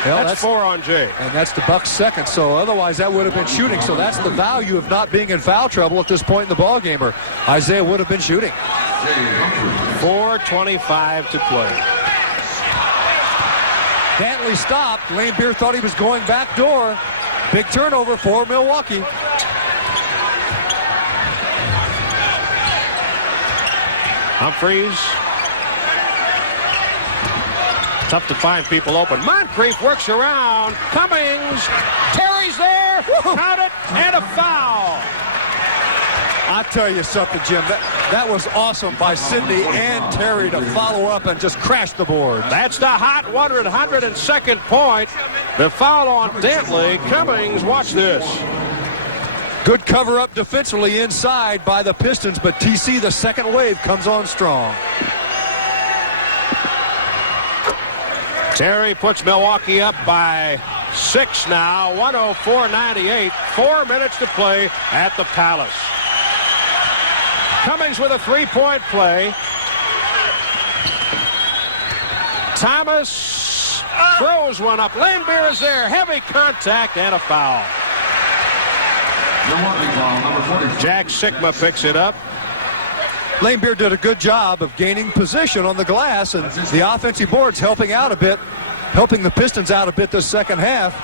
Well, that's 4 on Jay. And that's the Bucks' second, so otherwise that would have been shooting. So that's the value of not being in foul trouble at this point in the ballgame, or Isaiah would have been shooting. 4:25 to play. Dantley stopped. Lambeer thought he was going back door. Big turnover for Milwaukee. Humphreys. Tough to find people open. Moncrief works around. Cummings. Terry's there. Count it. And a foul. I'll tell you something, Jim. That was awesome by Sidney and Terry to follow up and just crash the board. That's the hot 102nd point. The foul on Dantley. Cummings, watch this. Good cover up defensively inside by the Pistons, but TC, the second wave, comes on strong. Terry puts Milwaukee up by 6 now. 104-98. 4 minutes to play at the Palace. Cummings with a three-point play. Thomas throws one up. Lambeer is there. Heavy contact and a foul. Jack Sikma picks it up. Lambeer did a good job of gaining position on the glass, and the offensive boards helping out a bit, helping the Pistons out a bit this second half.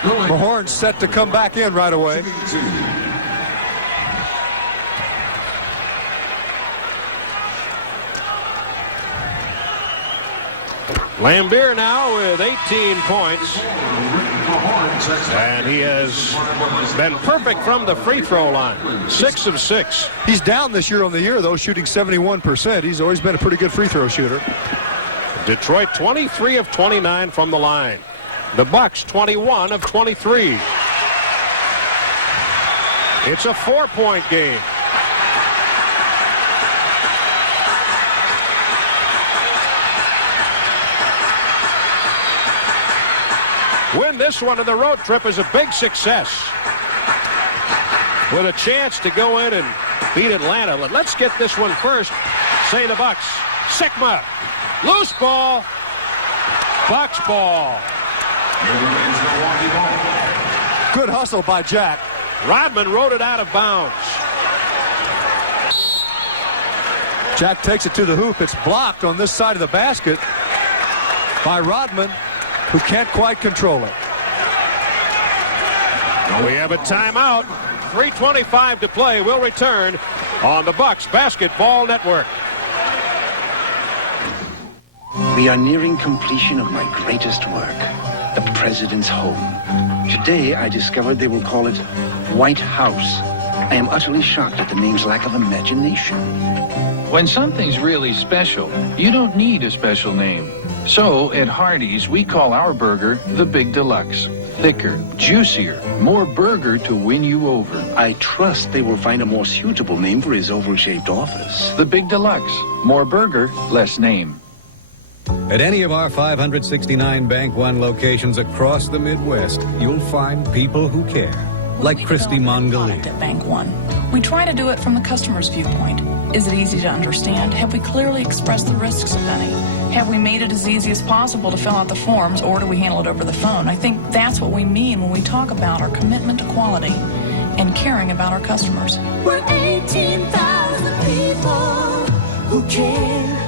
Mahorn set to come back in right away. Lambeer now with 18 points. And he has been perfect from the free throw line. 6 of 6. He's down this year on the year, though, shooting 71%. He's always been a pretty good free throw shooter. Detroit 23 of 29 from the line. The Bucks 21 of 23. It's a 4-point game. Win this one, and the road trip is a big success. With a chance to go in and beat Atlanta. Let's get this one first. Say the Bucks. Sikma. Loose ball. Bucks ball. Good hustle by Jack. Rodman rode it out of bounds. Jack takes it to the hoop. It's blocked on this side of the basket by Rodman, who can't quite control it. We have a timeout. 3:25 to play. We'll return on the Bucks Basketball Network. We are nearing completion of my greatest work, the President's Home. Today, I discovered they will call it White House I am utterly shocked at the name's lack of imagination. When something's really special, you don't need a special name. So, at Hardee's, we call our burger the Big Deluxe. Thicker, juicier, more burger to win you over. I trust they will find a more suitable name for his oval-shaped office. The Big Deluxe. More burger, less name. At any of our 569 Bank One locations across the Midwest, you'll find people who care. Like Christy Mongolier. At Bank One, we try to do it from the customer's viewpoint. Is it easy to understand? Have we clearly expressed the risks, if any? Have we made it as easy as possible to fill out the forms, or do we handle it over the phone? I think that's what we mean when we talk about our commitment to quality and caring about our customers. We're 18,000 people who care.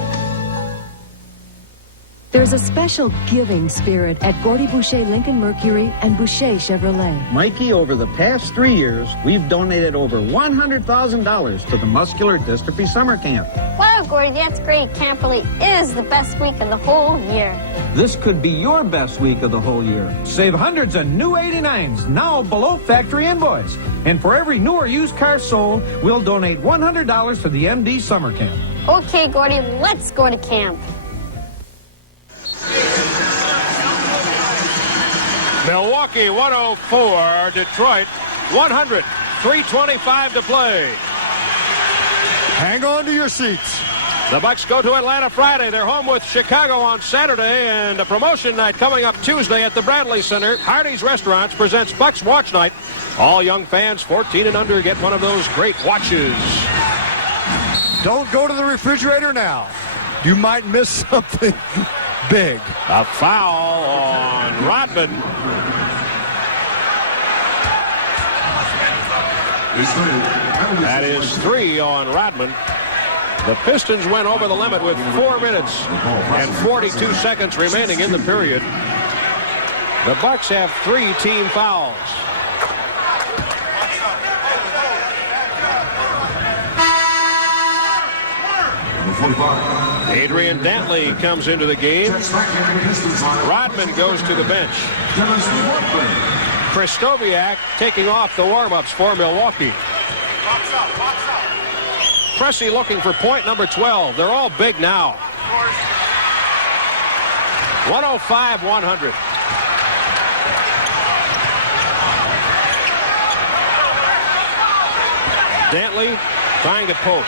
There's a special giving spirit at Gordy Boucher Lincoln Mercury and Boucher Chevrolet. Mikey, over the past 3 years, we've donated over $100,000 to the Muscular Dystrophy Summer Camp. Wow, Gordy, that's great. Camp really is the best week of the whole year. This could be your best week of the whole year. Save hundreds of new 89s, now below factory invoice. And for every new or used car sold, we'll donate $100 to the MD Summer Camp. Okay, Gordy, let's go to camp. Milwaukee 104, Detroit 100. 3:25 to play. Hang on to your seats. The Bucks go to Atlanta Friday. They're home with Chicago on Saturday, and a promotion night coming up Tuesday at the Bradley Center. Hardee's Restaurants presents Bucks Watch Night. All young fans 14 and under get one of those great watches. Don't go to the refrigerator now. You might miss something big. A foul on Rodman. That is 3 on Rodman. The Pistons went over the limit with 4 minutes and 42 seconds remaining in the period. The Bucks have 3 team fouls. Adrian Dantley comes into the game. Rodman goes to the bench. Kristoviak taking off the warm-ups for Milwaukee. Pressey looking for point number 12. They're all big now. 105-100. Dantley trying to post.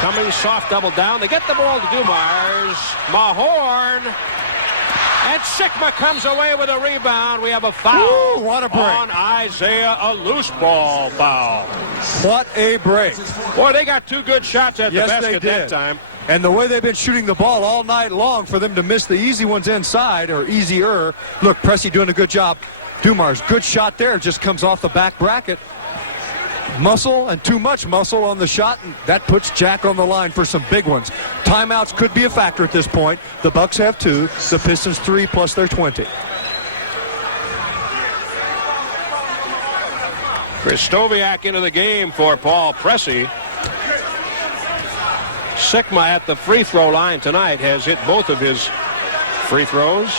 Coming soft double down. They get the ball to Dumars. Mahorn. And Sigma comes away with a rebound. We have a foul. Ooh, what a break. On Isaiah, a loose ball foul. What a break. Boy, they got 2 good shots at the basket that time. And the way they've been shooting the ball all night long, for them to miss the easy ones inside, or easier. Look, Pressey doing a good job. Dumars, good shot there. Just comes off the back bracket. Muscle and too much muscle on the shot, and that puts Jack on the line for some big ones. Timeouts could be a factor at this point. The Bucks have 2, the Pistons 3 plus their 20. Kristoviak into the game for Paul Pressey. Sigma at the free throw line tonight has hit both of his free throws.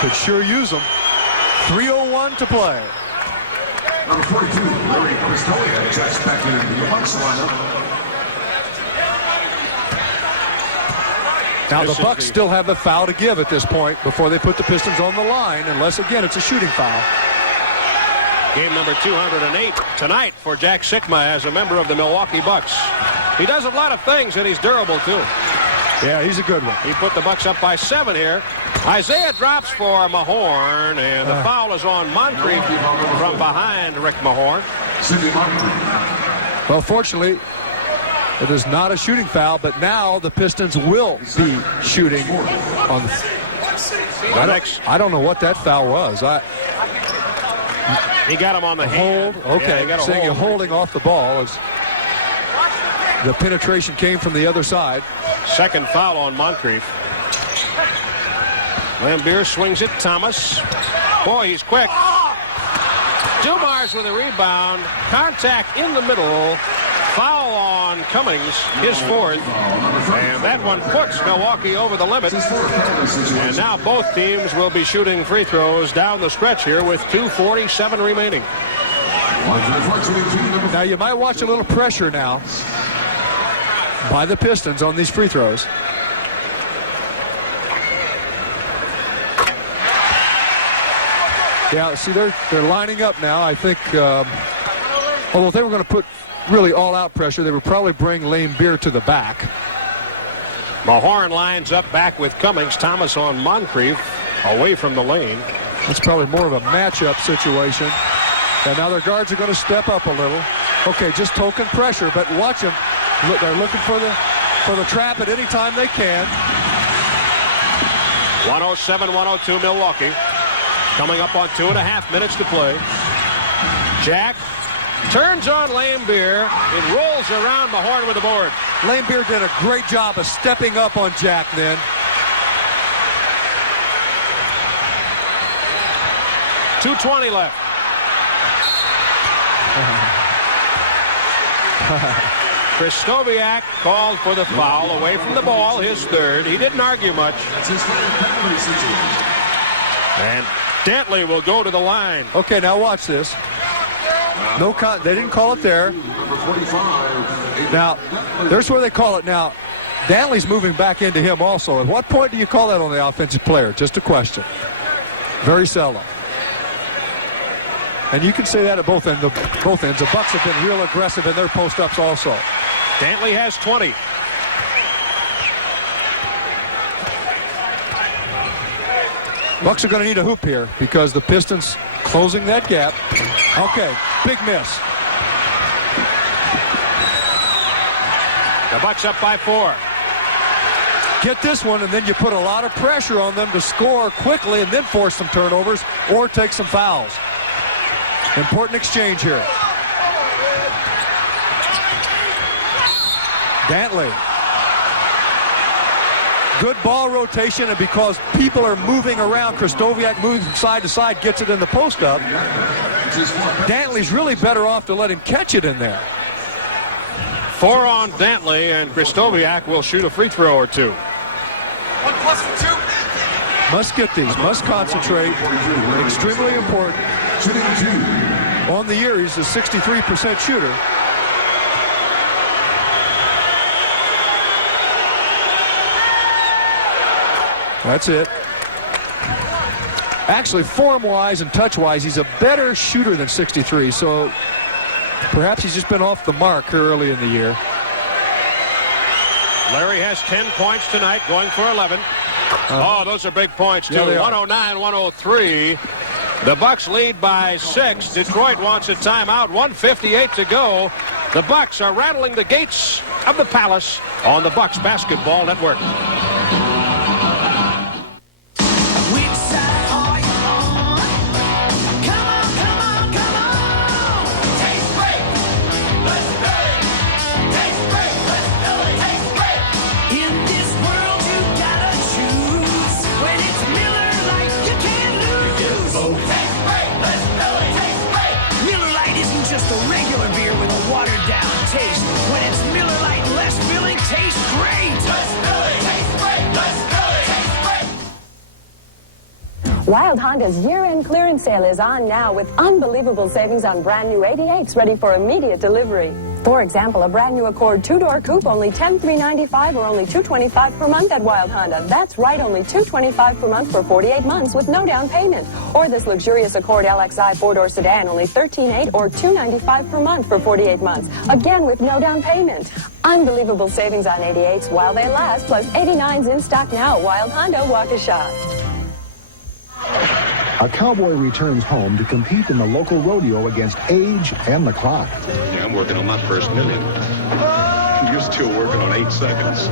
Could sure use them. 3:01 to play. Number 42, Larry Kristoviak checks back in the Bucks lineup. Now the Bucks still have a foul to give at this point before they put the Pistons on the line, unless again it's a shooting foul. Game number 208 tonight for Jack Sigma as a member of the Milwaukee Bucks. He does a lot of things, and he's durable too. Yeah, he's a good one. He put the Bucks up by 7 here. Isaiah drops for Mahorn, and the foul is on Moncrief from behind Rick Mahorn. Well, fortunately, it is not a shooting foul, but now the Pistons will be shooting on the... I don't know what that foul was. He got him on the hold. hand. Okay, Yeah, saying you're holding off the ball as the penetration came from the other side. Second foul on Moncrief. Lambier swings it. Thomas. Boy, he's quick. Dumars with a rebound. Contact in the middle. Foul on Cummings, his fourth. And that one puts Milwaukee over the limit. And now both teams will be shooting free throws down the stretch here with 2:47 remaining. Now you might watch a little pressure now by the Pistons on these free throws. Yeah, see, they're lining up now. I think, although if they were going to put really all-out pressure, they would probably bring Lane Beer to the back. Mahorn lines up back with Cummings. Thomas on Moncrief away from the lane. It's probably more of a matchup situation. And now their guards are going to step up a little. Okay, just token pressure, but watch them. Look, they're looking for the trap at any time they can. 107-102 Milwaukee. Coming up on 2.5 minutes to play. Jack turns on Lane Beer. It rolls around Mahorn with the board. Lane Beer did a great job of stepping up on Jack then. 2:20 left. Krzysztofiak called for the foul away from the ball, his third. He didn't argue much. And Dantley will go to the line. Okay, now watch this. They didn't call it there. Now, there's where they call it now. Dantley's moving back into him also. At what point do you call that on the offensive player? Just a question. Very seldom. And you can say that at both ends. The Bucks have been real aggressive in their post-ups also. Dantley has 20. Bucks are going to need a hoop here because the Pistons closing that gap. Okay, big miss. The Bucks up by 4. Get this one, and then you put a lot of pressure on them to score quickly and then force some turnovers or take some fouls. Important exchange here. Dantley. Good ball rotation, and because people are moving around, Krzysztofiak moves from side to side, gets it in the post-up. Dantley's really better off to let him catch it in there. 4 on Dantley, and Krzysztofiak will shoot a free throw or two. 1+2. Must get these, must concentrate. Extremely important. On the year, he's a 63% shooter. That's it. Actually, form-wise and touch-wise, he's a better shooter than 63, so perhaps he's just been off the mark early in the year. Larry has 10 points tonight, going for 11. Those are big points, too. Yeah, 109-103. The Bucks lead by 6. Detroit wants a timeout. 1:58 to go. The Bucks are rattling the gates of the Palace on the Bucks Basketball Network. Wild Honda's year-end clearance sale is on now with unbelievable savings on brand new 88s ready for immediate delivery. For example, a brand new Accord 2-door coupe, only $10,395 or only $225 per month at Wild Honda. That's right, only $225 per month for 48 months with no down payment. Or this luxurious Accord LXI 4-door sedan, only $13,800 or $295 per month for 48 months. Again, with no down payment. Unbelievable savings on 88s while they last, plus 89s in stock now. Wild Honda, Waukesha. A cowboy returns home to compete in the local rodeo against age and the clock. Yeah, I'm working on my first million. You're still working on 8 seconds.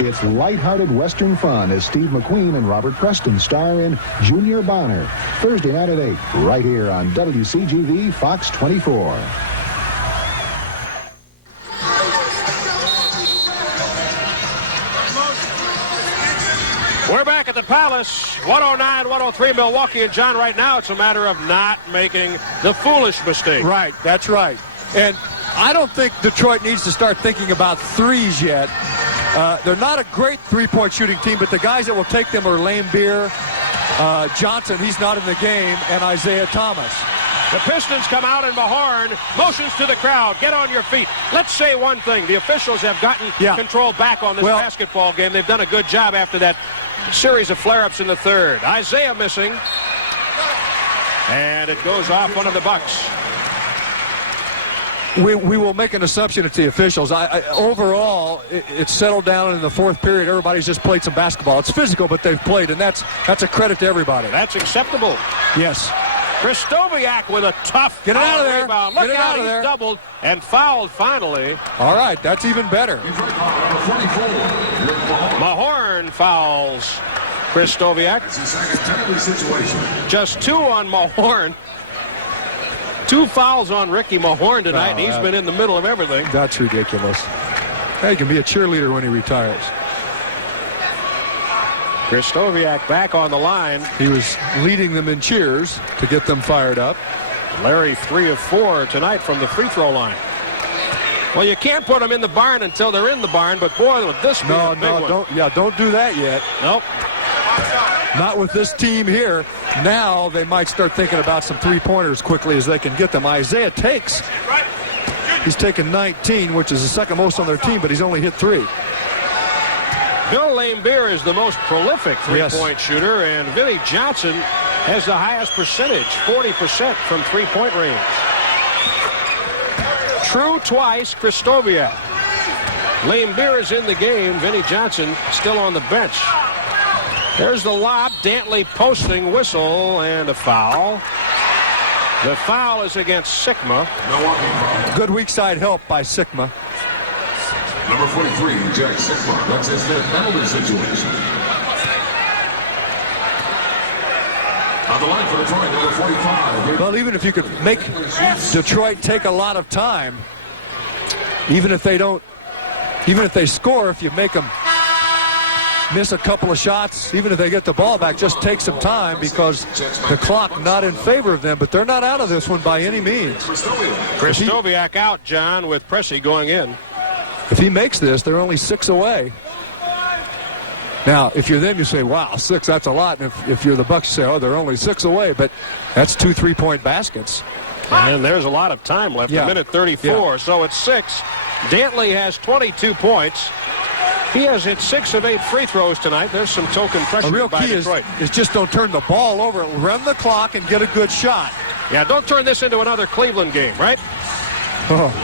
It's lighthearted Western fun as Steve McQueen and Robert Preston star in Junior Bonner. Thursday night at 8, right here on WCGV Fox 24. We're back at the Palace. 109-103 Milwaukee. And John, right now it's a matter of not making the foolish mistake. Right, that's right. And I don't think Detroit needs to start thinking about threes yet. They're not a great three-point shooting team, but the guys that will take them are Lambeer, Johnson, he's not in the game, and Isaiah Thomas. The Pistons come out and Mahorn motions to the crowd. Get on your feet. Let's say one thing. The officials have gotten control back on this basketball game. They've done a good job after that series of flare-ups in the third. Isaiah missing. And it goes off one of the Bucks. We will make an assumption it's the officials. Overall, it's settled down in the fourth period. Everybody's just played some basketball. It's physical, but they've played, and that's a credit to everybody. That's acceptable. Yes. Kristoviak with a tough Get it out of there. rebound. Get Look it out, out of he's there. doubled and fouled finally. All right, that's even better. Mahorn fouls Kristoviak. Just 2 on Mahorn. 2 fouls on Ricky Mahorn tonight. He's been in the middle of everything. That's ridiculous. He can be a cheerleader when he retires. Kristoviak back on the line. He was leading them in cheers to get them fired up. Larry 3 of 4 tonight from the free throw line. Well, you can't put them in the barn until they're in the barn, but boy, with this being a big one. Don't do that yet. Nope. Not with this team here. Now they might start thinking about some three-pointers quickly as they can get them. Isaiah takes. He's taken 19, which is the second most on their team, but he's only hit 3. Bill Lambeer is the most prolific three-point shooter, and Vinnie Johnson has the highest percentage, 40% from three-point range. True twice, Kristoviak. Lambeer is in the game. Vinnie Johnson still on the bench. There's the lob. Dantley posting, whistle, and a foul. The foul is against Sigma. Good weak side help by Sigma. Number 43, Jack Sigma. That's his fifth penalty situation. On the line for Detroit, number 45. Well, even if you could make Detroit take a lot of time, even if they score, if you make them miss a couple of shots, even if they get the ball back, just take some time because the clock not in favor of them, but they're not out of this one by any means. Kristoviak out, John, with Pressey going in. If he makes this, they're only 6 away. Now, if you're them, you say, wow, 6, that's a lot. And if you're the Bucks, you say, oh, they're only 6 away. But that's 2 3-point baskets. And there's a lot of time left, a minute 34. So it's 6. Dantley has 22 points. He has hit 6 of 8 free throws tonight. There's some token pressure a real by key Detroit. is just don't turn the ball over. Run the clock and get a good shot. Yeah, don't turn this into another Cleveland game, right?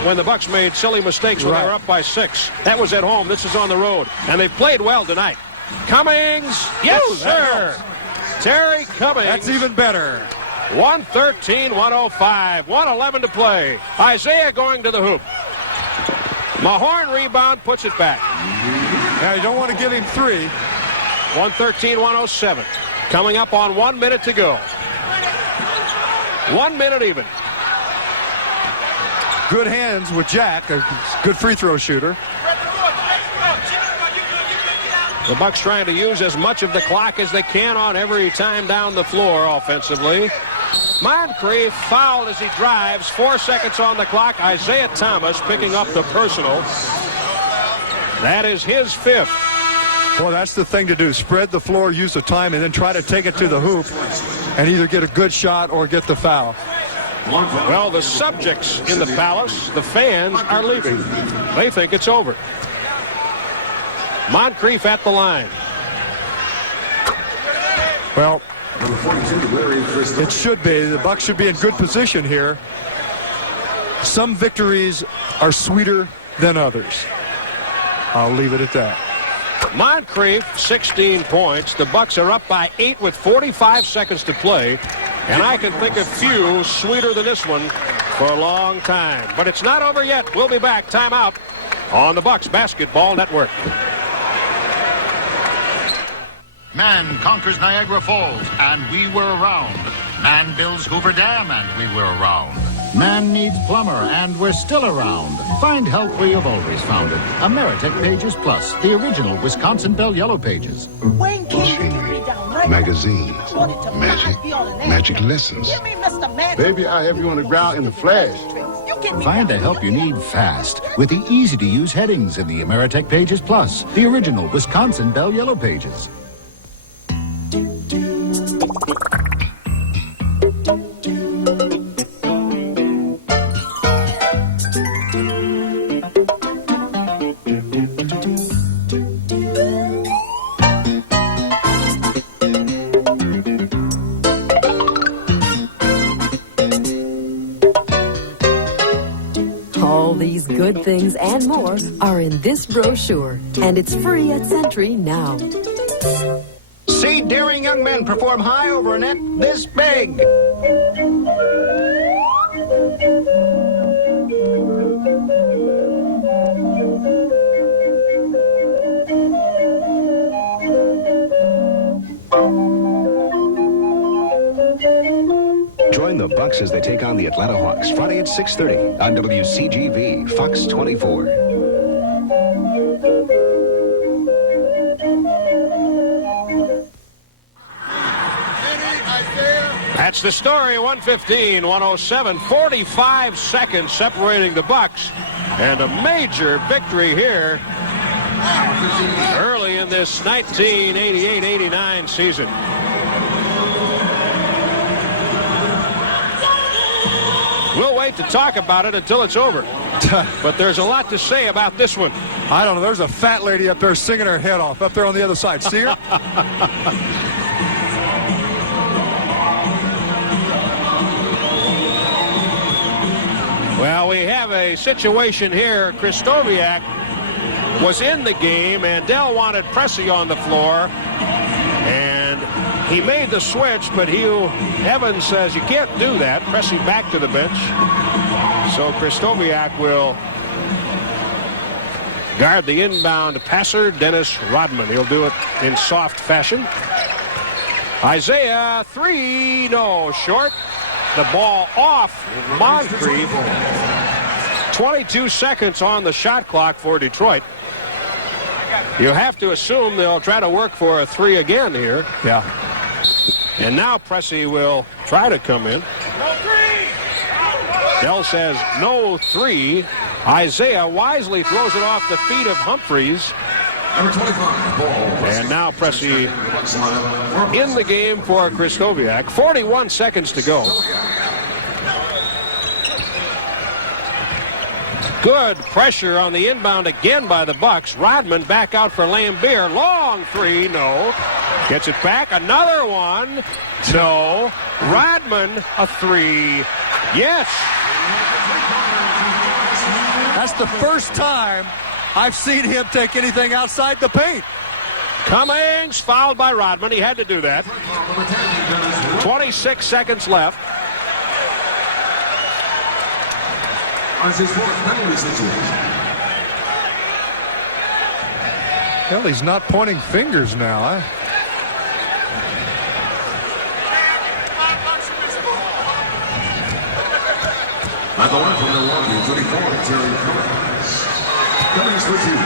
When the Bucks made silly mistakes when they were up by 6. That was at home. This is on the road. And they played well tonight. Cummings. Yes, sir. Terry Cummings. That's even better. 113-105. 1:11 to play. Isaiah going to the hoop. Mahorn rebound, puts it back. Now, you don't want to give him 3. 113-107. Coming up on 1 minute to go. 1 minute even. Good hands with Jack, a good free throw shooter. The Bucks trying to use as much of the clock as they can on every time down the floor offensively. Moncrief fouled as he drives. 4 seconds on the clock. Isaiah Thomas picking up the personal. That is his 5th. Well, that's the thing to do. Spread the floor, use the time, and then try to take it to the hoop and either get a good shot or get the foul. Well, the subjects in the Palace, the fans, are leaving. They think it's over. Moncrief at the line. Well, it should be. The Bucks should be in good position here. Some victories are sweeter than others. I'll leave it at that. Moncrief, 16 points. The Bucks are up by 8 with 45 seconds to play. And I can think of few sweeter than this one for a long time. But it's not over yet. We'll be back. Timeout on the Bucks Basketball Network. Man conquers Niagara Falls, and we were around. Man builds Hoover Dam, and we were around. Man needs plumber, and we're still around. Find help where you've always found it. Ameritech Pages Plus, the original Wisconsin Bell Yellow Pages. When can magazines, magic lessons. Baby, I have you on the ground in the flash. Find the help you need fast with the easy-to-use headings in the Ameritech Pages Plus, the original Wisconsin Bell Yellow Pages. All these good things and more are in this brochure, and it's free at Sentry now. See daring young men perform high over a net this big. Join the Bucks as they take on the Atlanta Hawks Friday at 6:30 on WCGV, Fox 24. That's the story. 115-107, 45 seconds separating the Bucks, and a major victory here early in this 1988-89 season. We'll wait to talk about it until it's over. But there's a lot to say about this one. I don't know. There's a fat lady up there singing her head off up there on the other side. See her? Well, we have a situation here. Kristoviak was in the game, and Dell wanted Pressey on the floor. And he made the switch, but Hugh Evans says you can't do that. Pressey back to the bench. So Kristoviak will guard the inbound passer, Dennis Rodman. He'll do it in soft fashion. Isaiah, three, no, short. The ball off Moncrief. 22 seconds on the shot clock for Detroit. You have to assume they'll try to work for a three again here. Yeah. And now Pressey will try to come in. Dell says no three. Isaiah wisely throws it off the feet of Humphreys. And now Pressey in the game for Kristoviak. 41 seconds to go. Good pressure on the inbound again by the Bucks. Rodman back out for Lambier. Long three, no. Gets it back, another one. No. Rodman, a three. Yes. That's the first time I've seen him take anything outside the paint. Cummings fouled by Rodman. He had to do that. 26 seconds left. Well, he's not pointing fingers now. At the line from Milwaukee, 34, Terry Cummings. Cummings for two.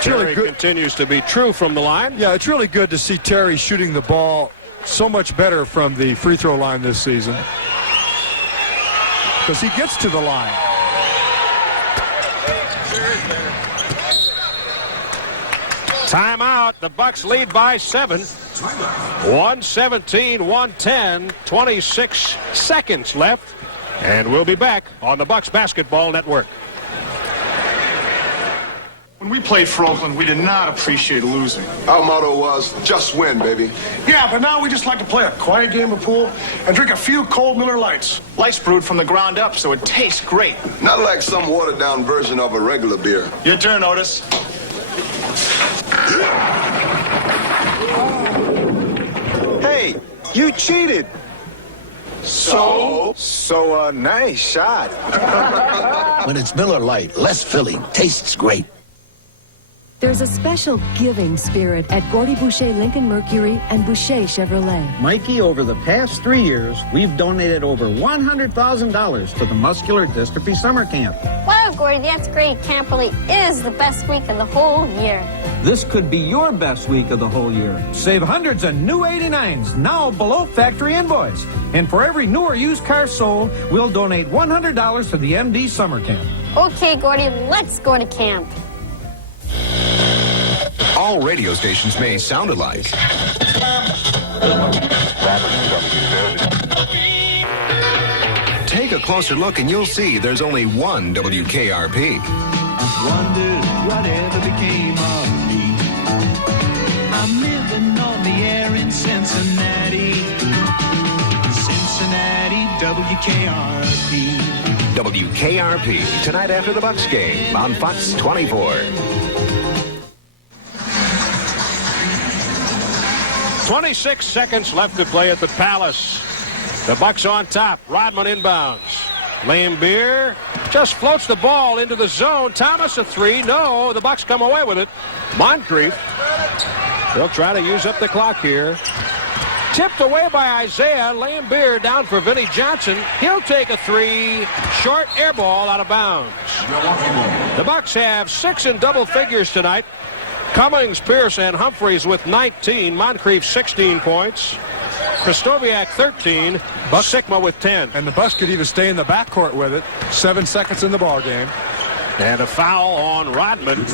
Terry continues to be true from the line. Yeah, it's really good to see Terry shooting the ball so much better from the free throw line this season, because he gets to the line. Timeout. The Bucks lead by 7. 117-110. 26 seconds left. And we'll be back on the Bucks Basketball Network. When we played for Oakland, we did not appreciate losing. Our motto was, just win, baby. Yeah, but now we just like to play a quiet game of pool and drink a few cold Miller Lights. Lights brewed from the ground up, so it tastes great. Not like some watered-down version of a regular beer. Your turn, Otis. Hey, you cheated. So nice shot. When it's Miller Lite, less filling, tastes great. There's a special giving spirit at Gordy Boucher Lincoln Mercury and Boucher Chevrolet. Mikey, over the past 3 years, we've donated over $100,000 to the Muscular Dystrophy Summer Camp. Wow, Gordy, that's great. Camp really is the best week of the whole year. This could be your best week of the whole year. Save hundreds of new 89s, now below factory invoice. And for every new or used car sold, we'll donate $100 to the MD Summer Camp. Okay, Gordy, let's go to camp. All radio stations may sound alike. Take a closer look and you'll see there's only one WKRP. Wondered whatever became of me. I'm living on the air in Cincinnati. Cincinnati, WKRP. WKRP, tonight after the Bucks game on Fox 24. 26 seconds left to play at the Palace. The Bucks on top. Rodman inbounds. Lambeer just floats the ball into the zone. Thomas a three. No, the Bucks come away with it. Moncrief. They'll try to use up the clock here. Tipped away by Isaiah. Lambeer down for Vinnie Johnson. He'll take a three. Short air ball out of bounds. The Bucks have 6 in double figures tonight. Cummings, Pierce, and Humphreys with 19. Moncrief 16 points. Krzysztofiak 13. Sigma with 10. And the Bucks could even stay in the backcourt with it. 7 seconds in the ball game. And a foul on Rodman.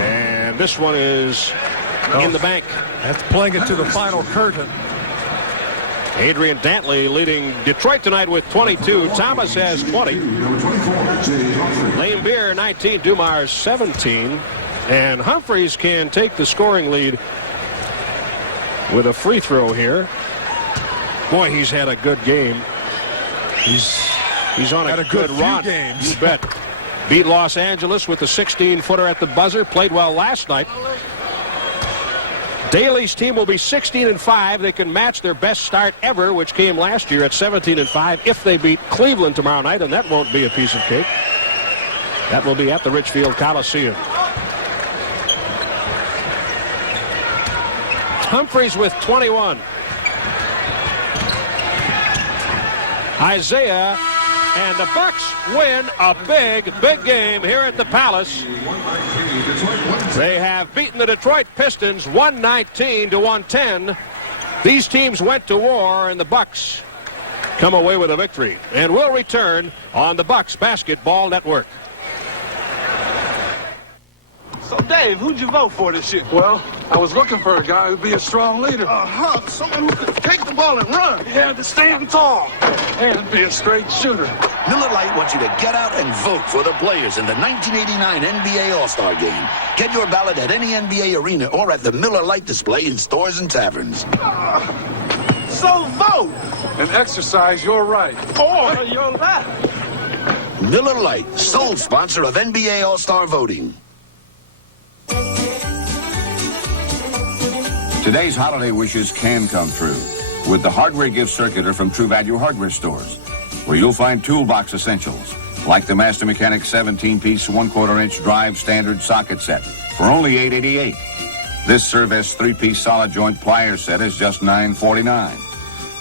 And this one is in the bank. That's playing it to the final curtain. Adrian Dantley leading Detroit tonight with 22. Thomas has 20. Lambeer 19. Dumars 17. And Humphreys can take the scoring lead with a free throw here. Boy, he's had a good game. He's on a good run. Games. You bet. Beat Los Angeles with the 16-footer at the buzzer. Played well last night. Daly's team will be 16-5. They can match their best start ever, which came last year at 17-5, if they beat Cleveland tomorrow night, and that won't be a piece of cake. That will be at the Richfield Coliseum. Humphreys with 21. Isaiah, and the Bucks win a big game here at the Palace. They have beaten the Detroit Pistons 119-110. These teams went to war, and the Bucks come away with a victory. And we'll return on the Bucks Basketball Network. So, Dave, who'd you vote for this year? Well, I was looking for a guy who'd be a strong leader. Someone who could take the ball and run. Yeah, to stand tall and be a straight shooter. Miller Lite wants you to get out and vote for the players in the 1989 NBA All-Star Game. Get your ballot at any NBA arena or at the Miller Lite display in stores and taverns. So vote! And exercise your right. Or your left. Miller Lite, sole sponsor of NBA All-Star voting. Today's holiday wishes can come true with the Hardware Gift Circular from True Value Hardware Stores, where you'll find toolbox essentials like the Master Mechanic 17-piece 1/4-inch drive standard socket set for only $8.88. This Servest 3-piece solid joint plier set is just $9.49.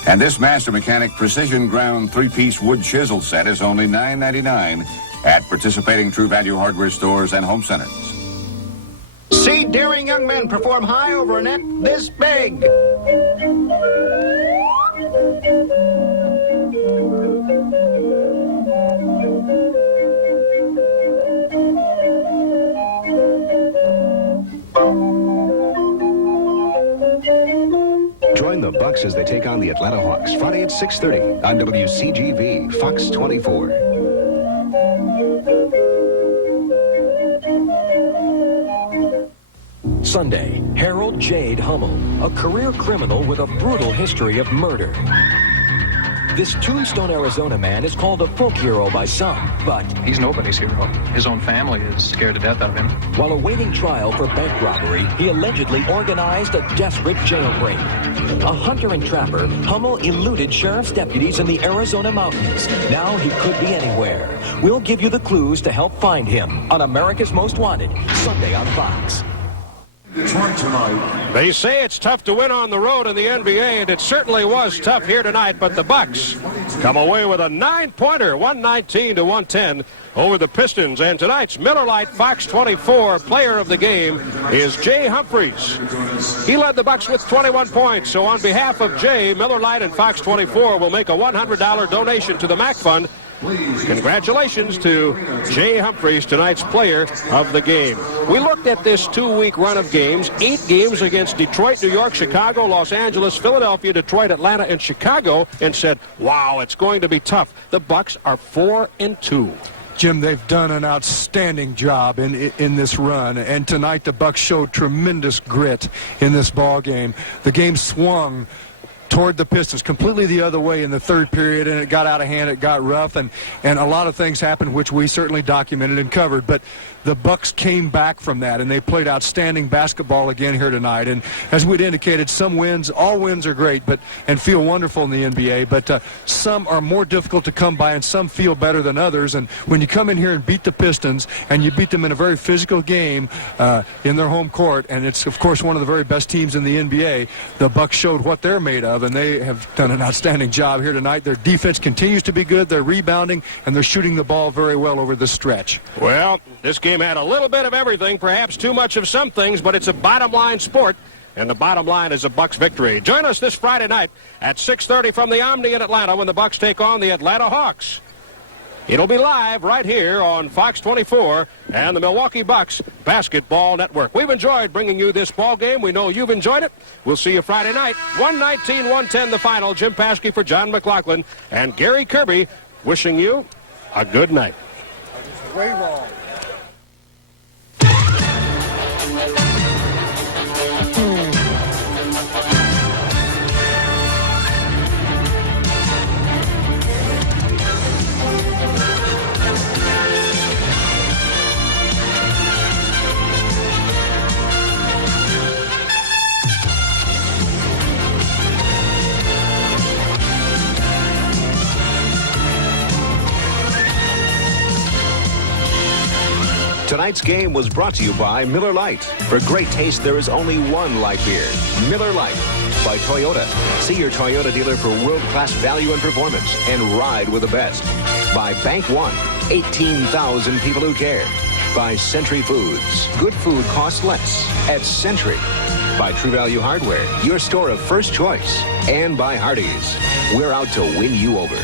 And this Master Mechanic Precision Ground 3-piece wood chisel set is only $9.99 at participating True Value Hardware Stores and home centers. See daring young men perform high over a net this big. Join the Bucks as they take on the Atlanta Hawks Friday at 6:30 on WCGV Fox 24. Sunday, Harold Jade Hummel, a career criminal with a brutal history of murder. This Tombstone, Arizona man is called a folk hero by some, but he's nobody's hero. His own family is scared to death of him. While awaiting trial for bank robbery, he allegedly organized a desperate jailbreak. A hunter and trapper, Hummel eluded sheriff's deputies in the Arizona mountains. Now he could be anywhere. We'll give you the clues to help find him on America's Most Wanted, Sunday on Fox. Detroit tonight. They say it's tough to win on the road in the NBA, and it certainly was tough here tonight, but the Bucks come away with a 9-pointer, 119-110 over the Pistons. And tonight's Miller Lite Fox 24 player of the game is Jay Humphries. He led the Bucks with 21 points. So on behalf of Jay, Miller Lite and Fox 24 will make a $100 donation to the MAC Fund. Congratulations to Jay Humphries, tonight's player of the game. We looked at this 2-week run of games, 8 games against Detroit, New York, Chicago, Los Angeles, Philadelphia, Detroit, Atlanta, and Chicago, and said, wow, it's going to be tough. The Bucks are 4-2. Jim, they've done an outstanding job in this run, and tonight the Bucks showed tremendous grit in this ball game. The game swung toward the Pistons completely the other way in the third period, and it got out of hand, it got rough, and a lot of things happened which we certainly documented and covered. But the Bucks came back from that, and they played outstanding basketball again here tonight. And as we'd indicated, some wins, all wins are great, and feel wonderful in the NBA, but some are more difficult to come by, and some feel better than others. And when you come in here and beat the Pistons, and you beat them in a very physical game in their home court, and it's, of course, one of the very best teams in the NBA, the Bucks showed what they're made of, and they have done an outstanding job here tonight. Their defense continues to be good, they're rebounding, and they're shooting the ball very well over the stretch. Well, this game had a little bit of everything, perhaps too much of some things, but it's a bottom-line sport, and the bottom line is a Bucks victory. Join us this Friday night at 6:30 from the Omni in Atlanta when the Bucks take on the Atlanta Hawks. It'll be live right here on Fox 24 and the Milwaukee Bucks Basketball Network. We've enjoyed bringing you this ball game. We know you've enjoyed it. We'll see you Friday night. 119-110 the final. Jim Paskey for John McLaughlin and Gary Kirby wishing you a good night. Way wrong. Tonight's game was brought to you by Miller Lite. For great taste, there is only one light beer, Miller Lite. By Toyota. See your Toyota dealer for world-class value and performance, and ride with the best. By Bank One, 18,000 people who care. By Century Foods. Good food costs less at Century. By True Value Hardware, your store of first choice. And by Hardee's. We're out to win you over.